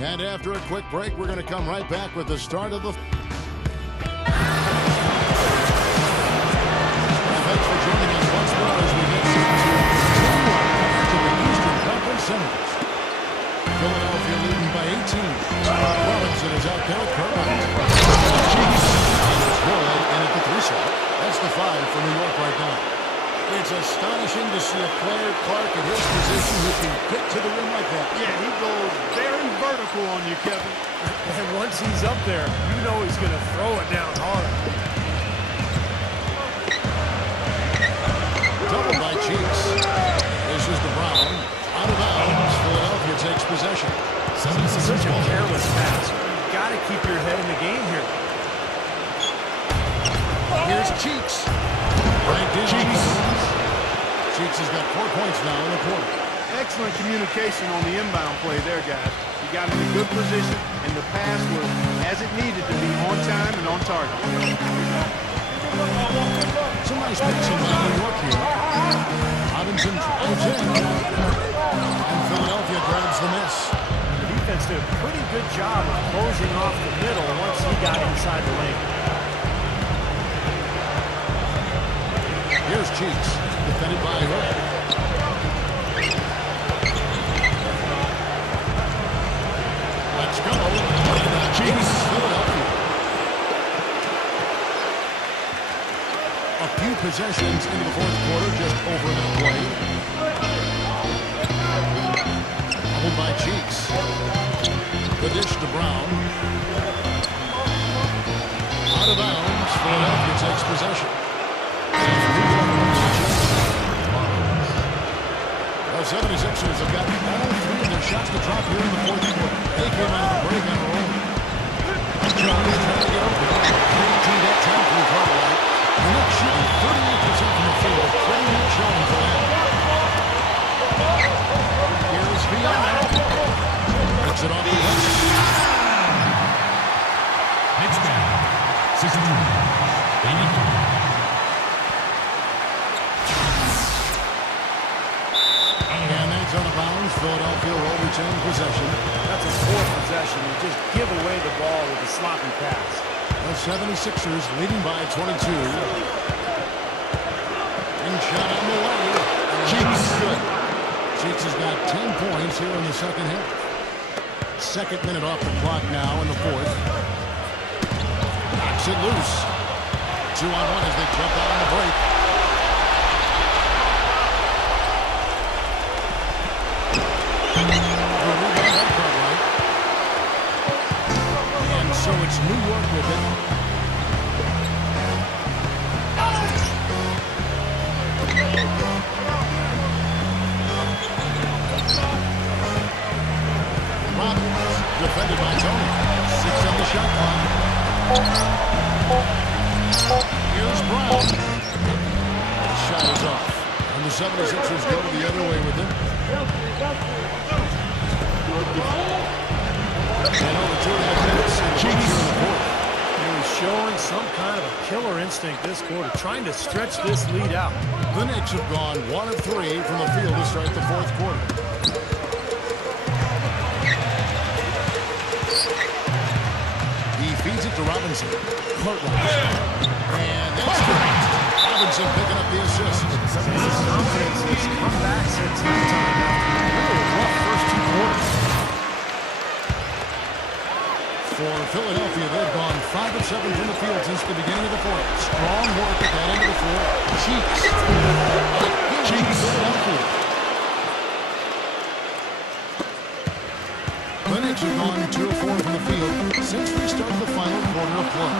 And after a quick break, we're going to come right back with the start of the... Thanks for joining us once more as we get set to the Eastern Conference Semis. Philadelphia leading by 18. Robinson is out there with Cartwright. Cheeks is good, and at the 3 shot. That's the 5 for New York right now. It's astonishing to see a player, Clark, in his position who can get to the rim like that. Yeah, he goes very vertical on you, Kevin. And once he's up there, you know he's going to throw it down hard. Double by Cheeks. This is to Brown. Out of bounds. Philadelphia takes possession. Such a careless pass. You've got to keep your head in the game here. Here's Cheeks. Right in. Cheeks has got 4 points now in the quarter. Excellent communication on the inbound play there, guys. He got in a good position, and the pass was as it needed to be, on time and on target. Some nice passing by New York here. Robinson drives in. And Philadelphia grabs the miss. The defense did a pretty good job of closing off the middle once he got inside the lane. Here's Cheeks, defended by Hook. Let's go. Cheeks, Philadelphia. A few possessions into the fourth quarter, just over that play. Doubled by Cheeks. The dish to Brown. Out of bounds, Philadelphia takes possession. The 76ers have got all 3 of their shots to drop here in the fourth quarter. They came out of the break on a roll. Jones trying to get open. 18 that time through Cartwright. The Knicks shooting 38% from the field. Pretty much showing for them. Here's Fiala. Puts it off the bench. Knicks down. 62-84. Out of bounds. Philadelphia will retain possession. That's a poor possession. You just give away the ball with a sloppy pass. The 76ers leading by 22. And shot on the way. Cheeks good. Cheeks has got 10 points here in the second half. Second minute off the clock now in the fourth. Knocks it loose. 2-on-1 as they jump out on the break. And so it's New York with it. Here's Brown. Shot is off. And the 76ers go the other way with him. And over 2.5 minutes in the fourth. He was showing some kind of a killer instinct this quarter, trying to stretch this lead out. The Knicks have gone 1 of 3 from the field to start the fourth quarter. He feeds it to Robinson. And that's great. Robinson picking up the assist. His confidence has come back since halftime after a really rough first 2 quarters. For Philadelphia, they've gone 5 of 7 from the field since the beginning of the fourth. Strong work at that end of the floor. Cheeks. Philadelphia. The Knicks have gone 2 of 4 from the field since we started the final quarter of play.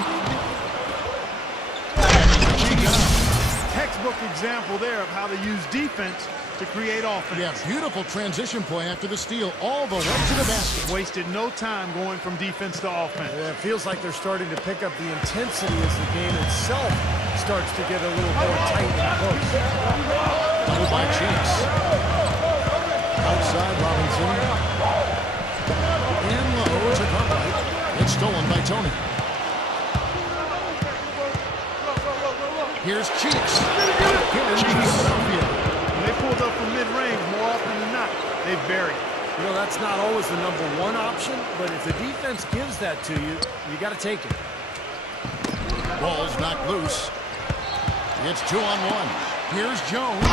Textbook example there of how to use defense to create offense. Yeah, beautiful transition play after the steal all the way to the basket. Wasted no time going from defense to offense. Yeah, it feels like they're starting to pick up the intensity as the game itself starts to get a little more tight and close. Double by Cheeks. Outside Robinson. In low to Cartwright. It's stolen by Tony. Here's Cheeks. Philadelphia. When they pulled up from mid-range, more often than not, they bury. You know, that's not always the #1 option, but if the defense gives that to you, you got to take it. Ball's knocked loose. It's 2-on-1. Here's Jones. The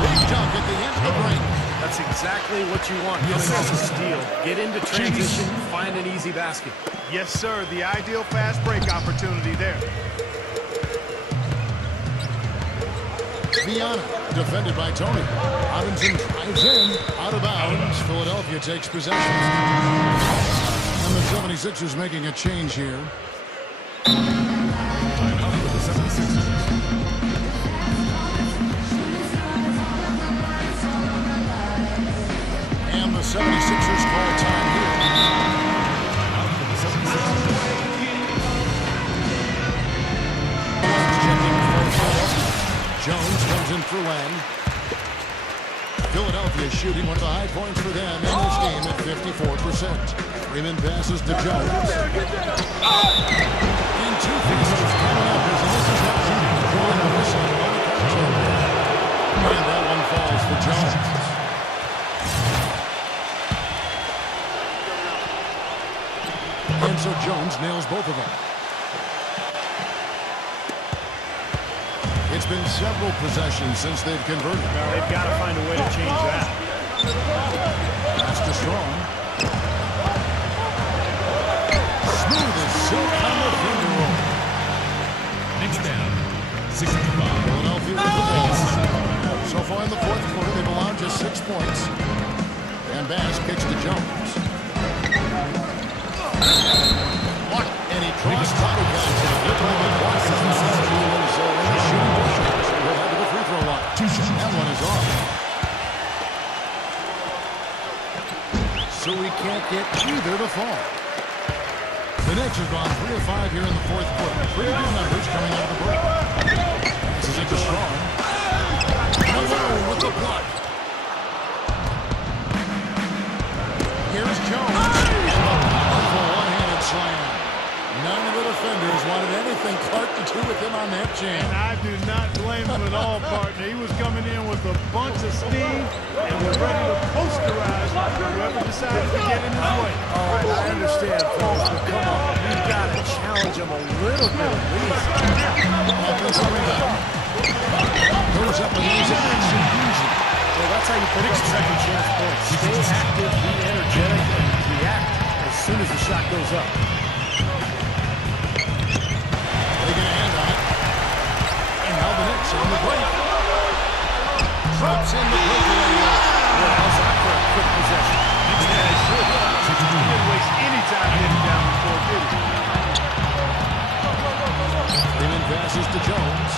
big dunk at the end of the break. That's exactly what you want. Coming off a steal. Get into transition, find an easy basket. Yes, sir. The ideal fast break opportunity there. Viana, defended by Tony. Robinson drives in, out of bounds. Philadelphia takes possession. And the 76ers making a change here. And the 76ers call time here. Jones comes in for Lang. Philadelphia shooting one of the high points for them in this game at 54%. Freeman passes to Jones. And 2 pieces coming up as this is not drawing the whistle on the contest. And that one falls for Jones. And so Jones nails both of them. It's been several possessions since they've converted. Now they've got to find a way to change that. Pass to Strong. Smooth as silk on the finger roll. Knicks down 65. Philadelphia with the ball. So far in the fourth quarter, they've allowed just 6 points. And Bass kicks to Jones. What? And he draws body contact. Look like he crosses the shooting distance. He'll head to the free throw line. That one is off. So we can't get either to fall. The Knicks have gone 3 of 5 here in the fourth quarter. Pretty good numbers coming out of the break. This is into Strong. Malone with the block. Here's Jones. And the powerful one-handed slam. None of the defenders wanted anything Clark to do with him on that jam. And I do not blame him at all, partner. He was coming in with a bunch of steam and was ready to posterize whoever decided to get in his way. All right, I understand, folks, but come on. You've got to challenge him a little bit at least. Offensive rebound. Goes up and lays it nice and easy. Well, that's how you pick up second chance points. Stay active, be energetic, and react as soon as the shot goes up. They get a hand on it. And now the Knicks on the break. Drops in the breakaway. Well, how's that for a quick possession? He didn't waste any time getting down the court, did he? Freeman passes to Jones.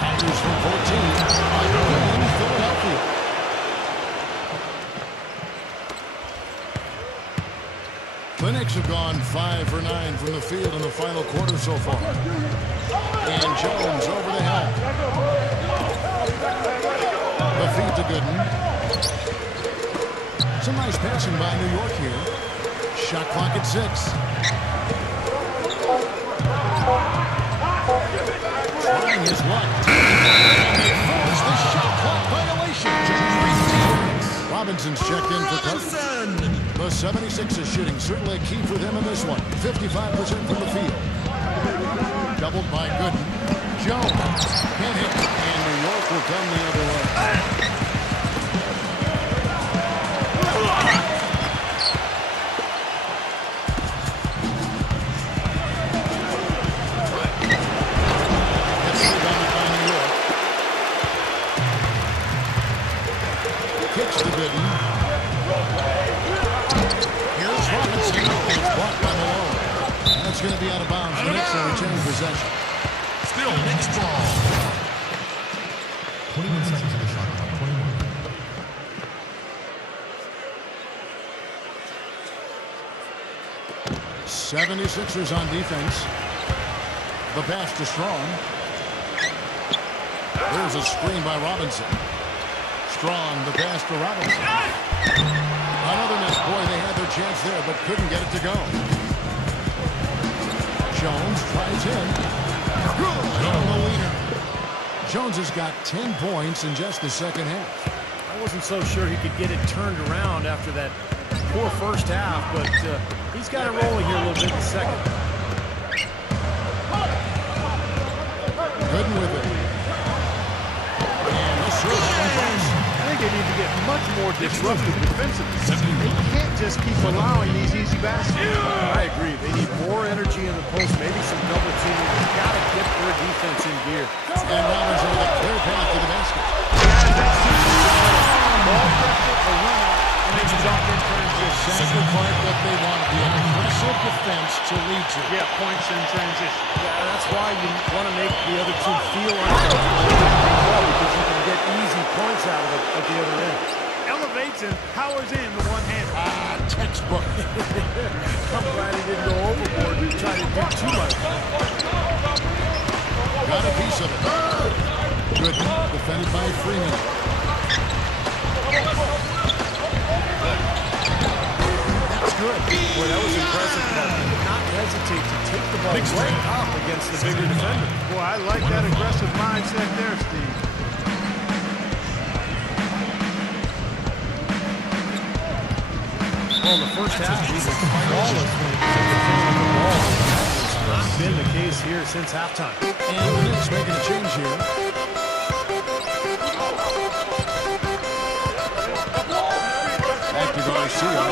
Fires from 14. In Philadelphia. The Knicks have gone 5 for 9 from the field in the final quarter so far. And Jones over the help. The feed to Gooden. Some nice passing by New York here. Shot clock at 6. Trying his luck. And they force the shot clock violation. Robinson's checked in for coverage. The 76ers shooting certainly a key for them in this one. 55% from the field. Doubled by Gooden. Jones can't hit. And New York will come the other way. That's rebounded by New York. Kicks to Gooden. Here's Robinson. It's blocked by Malone. That's going to be out of bounds. The Knicks will retain possession. Still Knicks ball. 21 seconds on the shot clock. 21. 76ers on defense. The pass to Strong. There's a screen by Robinson. Strong, the pass to Robinson. Another miss. Boy, they had their chance there, but couldn't get it to go. Jones tries in. Good. The leader. Jones has got 10 points in just the second half. I wasn't so sure he could get it turned around after that poor first half, but he's got it rolling here a little bit in the second. Gooden with it. And the serve from Jones. I think they need to get much more disruptive defensively. They can't just keep allowing these easy baskets. I agree. They need more energy in the post, maybe some double teaming. They've got to get their defense in gear. And Robinson with a clear path to the basket. Ball pressure, a run out, and they jump in transition. Exactly quite what they want. The aggressive defense to lead to. Yeah, points in transition. Yeah, that's why you want to make the other team feel uncomfortable because you can get easy points out of it at the other end. Elevates and powers in the one-hander. Textbook. I'm glad he didn't go overboard and try to do too much. Got a piece of it. Good. Defended by Freeman. That's good. Boy, that was impressive. But he did not hesitate to take the ball right up against the bigger defender. Boy, I like that aggressive mindset there, Steve. Well, in the first half, he was flawless when he was defending the ball. That's not been the case here since halftime. And the Knicks making a change here. Back to Garcia.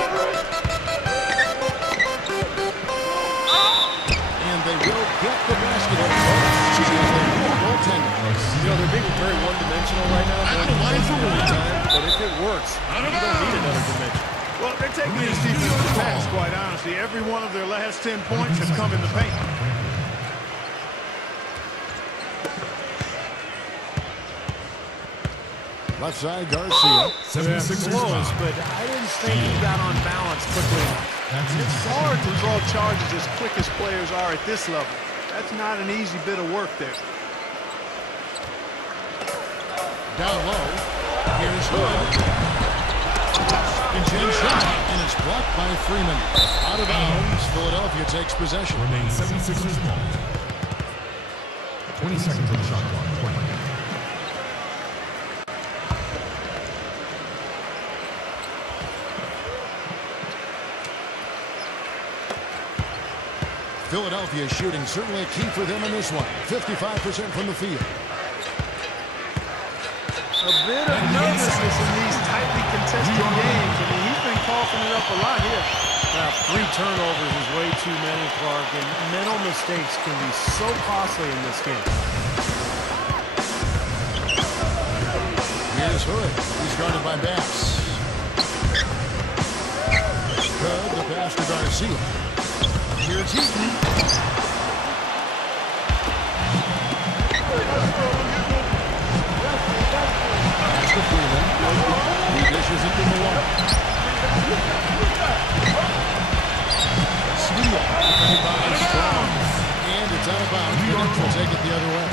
And they will get the basketball. You know, they're being very one-dimensional right now. But if it works, you don't need another dimension. Well, they're taking these defenses to task, quite honestly. Every one of their last 10 points has come in the paint. Left side, Garcia. 76ers Close, foul. but I didn't think he got on balance quickly enough. It's hard to draw charges as quick as players are at this level. That's not an easy bit of work there. Down low. Here's Hood. Intense shot. And it's blocked by Freeman. Out of bounds. Philadelphia takes possession. Remain 76ers ball. 20 seconds on the shot clock. 20. Philadelphia shooting certainly a key for them in this one. 55% from the field. A bit of nervousness in these tightly contested games. I mean, he's been coughing it up a lot here. Now, 3 turnovers is way too many, Clark, and mental mistakes can be so costly in this game. Here's Hood. He's guarded by Bass. Hood, the pass to Garcia. Here's Heaton. Pass to Freeman. He dishes it to Malone. defended by Strong. And it's out of bounds. The Knicks will take it the other way.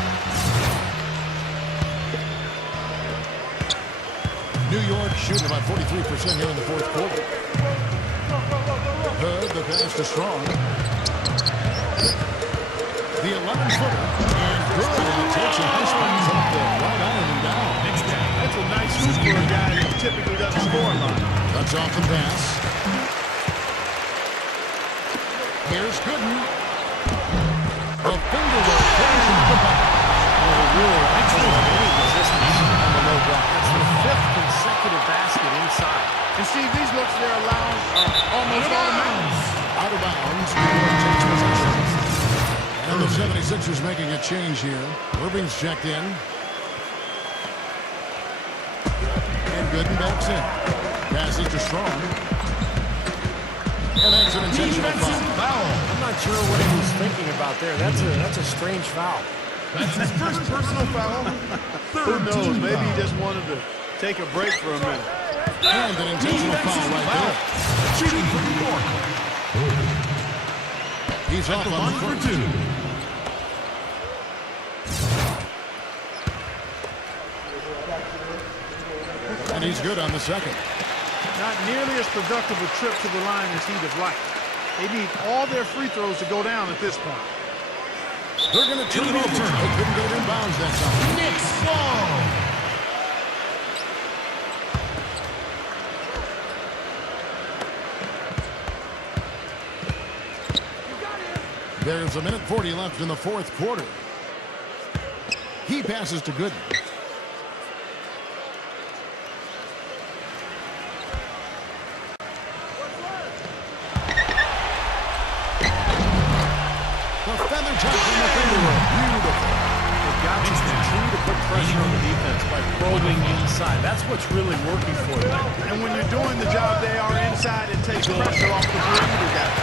New York shooting about 43% here in the fourth quarter. Hood, the pass to Strong. The 11-footer. And good. And takes a high spot up the right iron and down. That's a nice shoot for a guy that typically doesn't score a lot. Cuts off the pass. Here's Gooden. A finger roll. Really excellent any resistance on the low block. That's the 5th consecutive basket inside. And Steve, these looks they're allowed almost automatic. Out of bounds. New York takes possession. And the 76ers making a change here. Irving's checked in. And Gooden backs in. Passing to Strong. And that's an intentional foul. I'm not sure what he was thinking about there. That's a strange foul. That's his first personal foul. Who knows? Maybe he just wanted to take a break for a minute. And an intentional foul right there. Shooting for New York. He's off on the For first. 2. And he's good on the second. Not nearly as productive a trip to the line as he'd have liked. They need all their free throws to go down at this point. They're going to turn it over. They couldn't get it in bounds that time. Knicks ball. There's 1:40 left in the fourth quarter. He passes to Gooden. The feather touch from the finger roll. Beautiful. They've got to continue to put pressure on the defense by probing inside. That's what's really working for them. And when you're doing the job they are inside, it takes pressure off the perimeter guy.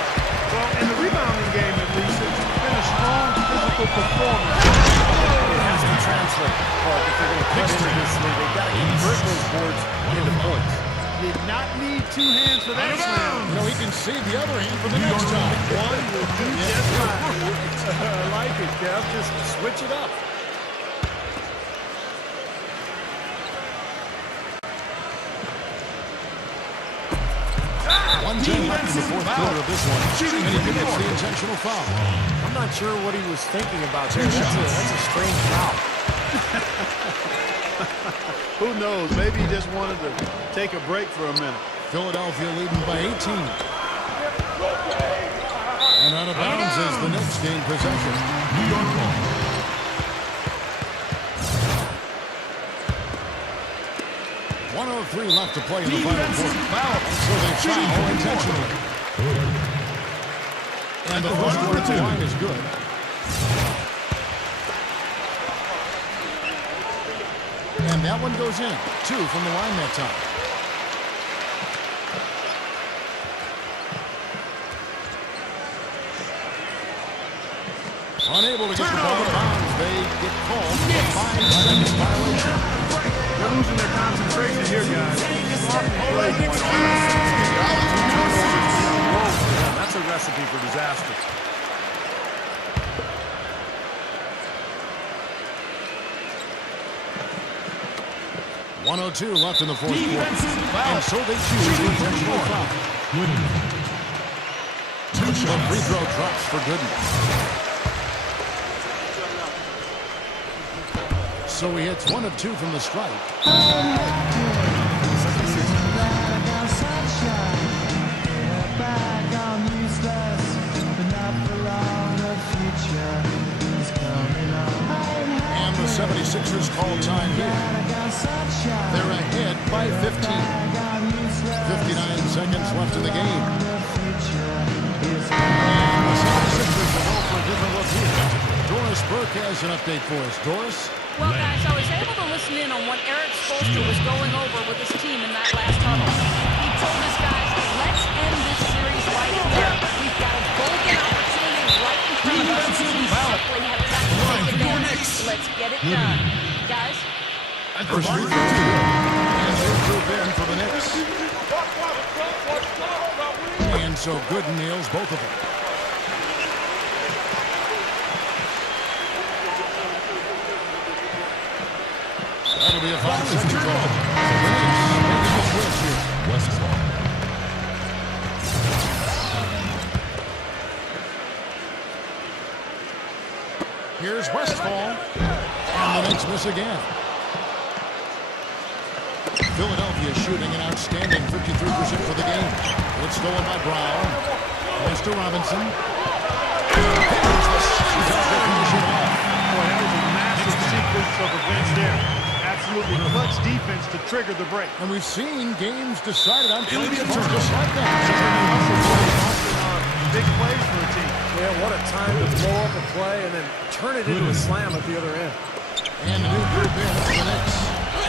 Well, in the rebounding game, at least, it's been a strong physical performance. It has to translate. But if they're going to cut into this league, they've got to convert those boards into points. Did not need 2 hands for that slam. You know, he can save the other hand for the next time. One will do just fine. I like it, Kev. Just switch it up. One team left in the fourth quarter of this one. And he commits the intentional foul. I'm not sure what he was thinking about there. That's a strange foul. Who knows? Maybe he just wanted to take a break for a minute. Philadelphia leading by 18. And out of bounds as the Knicks gain possession. New York ball. .103 left to play in the final quarter. So they foul intentionally. And the first one at the line is good. And that one goes in. 2 from the line that time. Unable to get the ball out of bounds. They get called for a 5-second violation. They're losing their concentration here, guys. That's a recipe for disaster. .102 left in the fourth quarter. And so they choose the intentional foul. The free throw drops for Gooden. So he hits 1 of 2 from the strike. And the 76ers call time here. They're ahead by 15. 59 seconds left in the game. And the 76ers will go for a different look here. Doris Burke has an update for us. Doris? Well, guys, I was able to listen in on what Eric Spoelstra was going over with his team in that last huddle. He told his guys, let's end this series right here. We've got a golden opportunity right in front of us. We simply have got to take advantage. Let's get it done. Guys? First free throw. And they prove in for the Knicks. And so Gooden nails both of them. be a 5-second call. The Knicks making the switch here. Westfall. Here's Westfall. And the Knicks miss again. Philadelphia shooting an outstanding 53% for the game. It's stolen by Brown. Pass to Robinson. She's out there finishing off. Boy, that was a massive sequence of events there. Absolutely clutch defense to trigger the break. And we've seen games decided on plenty of turns just like that. Big plays for the team. Yeah, what a time to blow up a play and then turn it into a slam at the other end. And the new group in for the Knicks.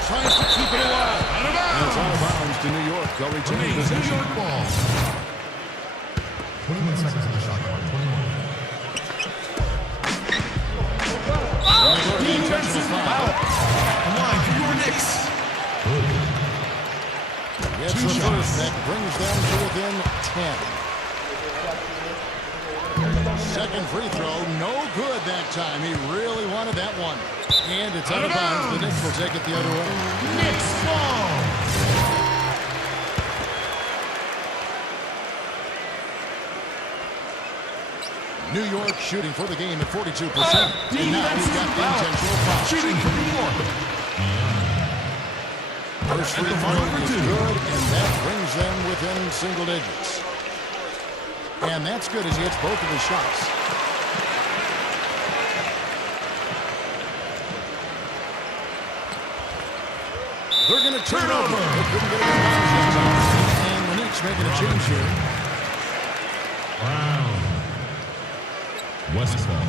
Tries to keep it alive. And it's out of bounds to New York. They'll retain possession. Ball. 21 seconds on the shot clock. 21. Intentional foul. Line for your Knicks. It's the first that brings them to within 10. Second free throw, no good that time. He really wanted that one. And it's out of bounds. The Knicks will take it the other way. Knicks ball. New York shooting for the game at 42%. And now we've got the intentional foul. Shooting for New York. First free throw is good, and that brings them within single digits. And that's good as he hits both of his shots. They're going to turn over. They couldn't get it in bounds that time. And the Knicks making a change here. Brown. Westfall.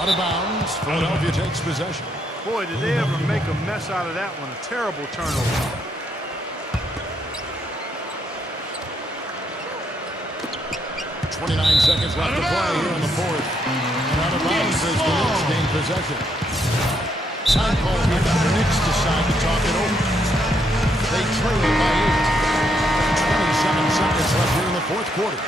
Out of bounds. Philadelphia takes possession. Boy, did they ever make a mess out of that one. A terrible turnover. 29 seconds left to play here in the fourth. And out of bounds as the Knicks gain possession. Time call here. The Knicks decide to talk it over. They trail it by 8. 27 seconds left here in the fourth quarter.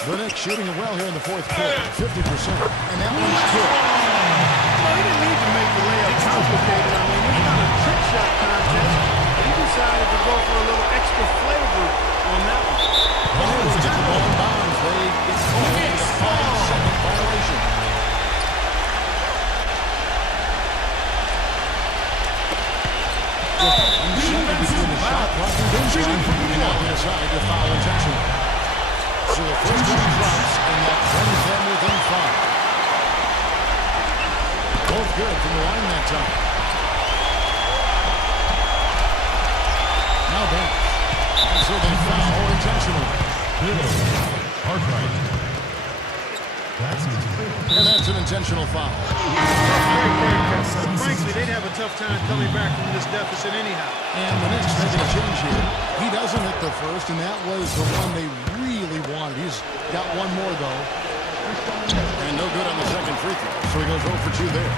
The Knicks shooting it well here in the fourth quarter. 50%. And that one's good. Well, he didn't need to make the layup complicated. I mean, it's not a trick shot contest. He decided to go for a little extra flavor on that one. To get the ball in bounds, they get called for a 5-second violation. Between the shot clock and bench line, and now they decide to foul intentional. So the first one drops, and that brings them within 5. Both good from the line that time. Now back. And so they foul intentionally. Hartwright. And that's an intentional foul. Frankly, they'd have a tough time coming back from this deficit anyhow. And the Knicks making a change here. He doesn't hit the first, and that was the one they really wanted. He's got one more, though. And no good on the second free throw. So he goes 0 for 2 there.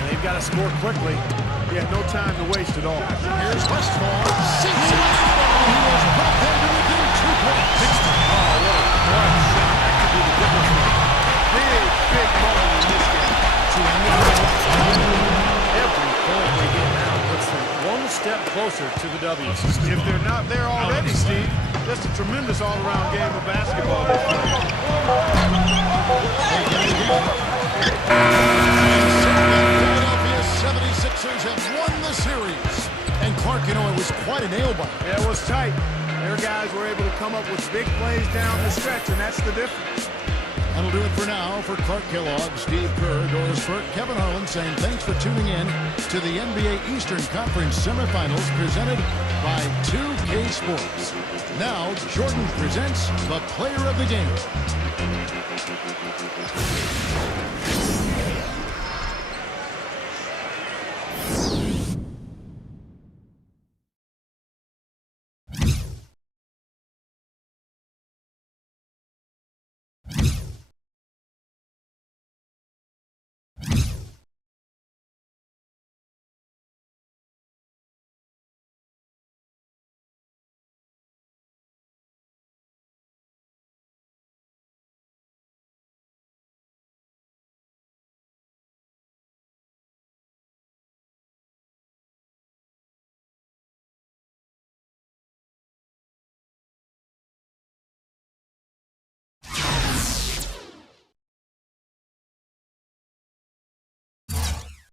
And they've got to score quickly. He had no time to waste at all. Here's Westfall. Sinks it. He has brought them to within 2 points. Oh, what a clutch shot. That could be the difference maker. Big moment in this game. To end the game. Every point they get now puts them one step closer to the W. If they're not there already, Steve, just a tremendous all-around game of basketball they play. They get it again. And so the Philadelphia 76ers have won the series. And Clark, you know, it was quite a nail-biter. Yeah, it was tight. Their guys were able to come up with big plays down the stretch, and that's the difference. That'll do it for now. For Clark Kellogg, Steve Kerr, Doris Burke, Kevin Harlan saying thanks for tuning in to the NBA Eastern Conference semifinals presented by 2K Sports. Now, Jordan presents the player of the game.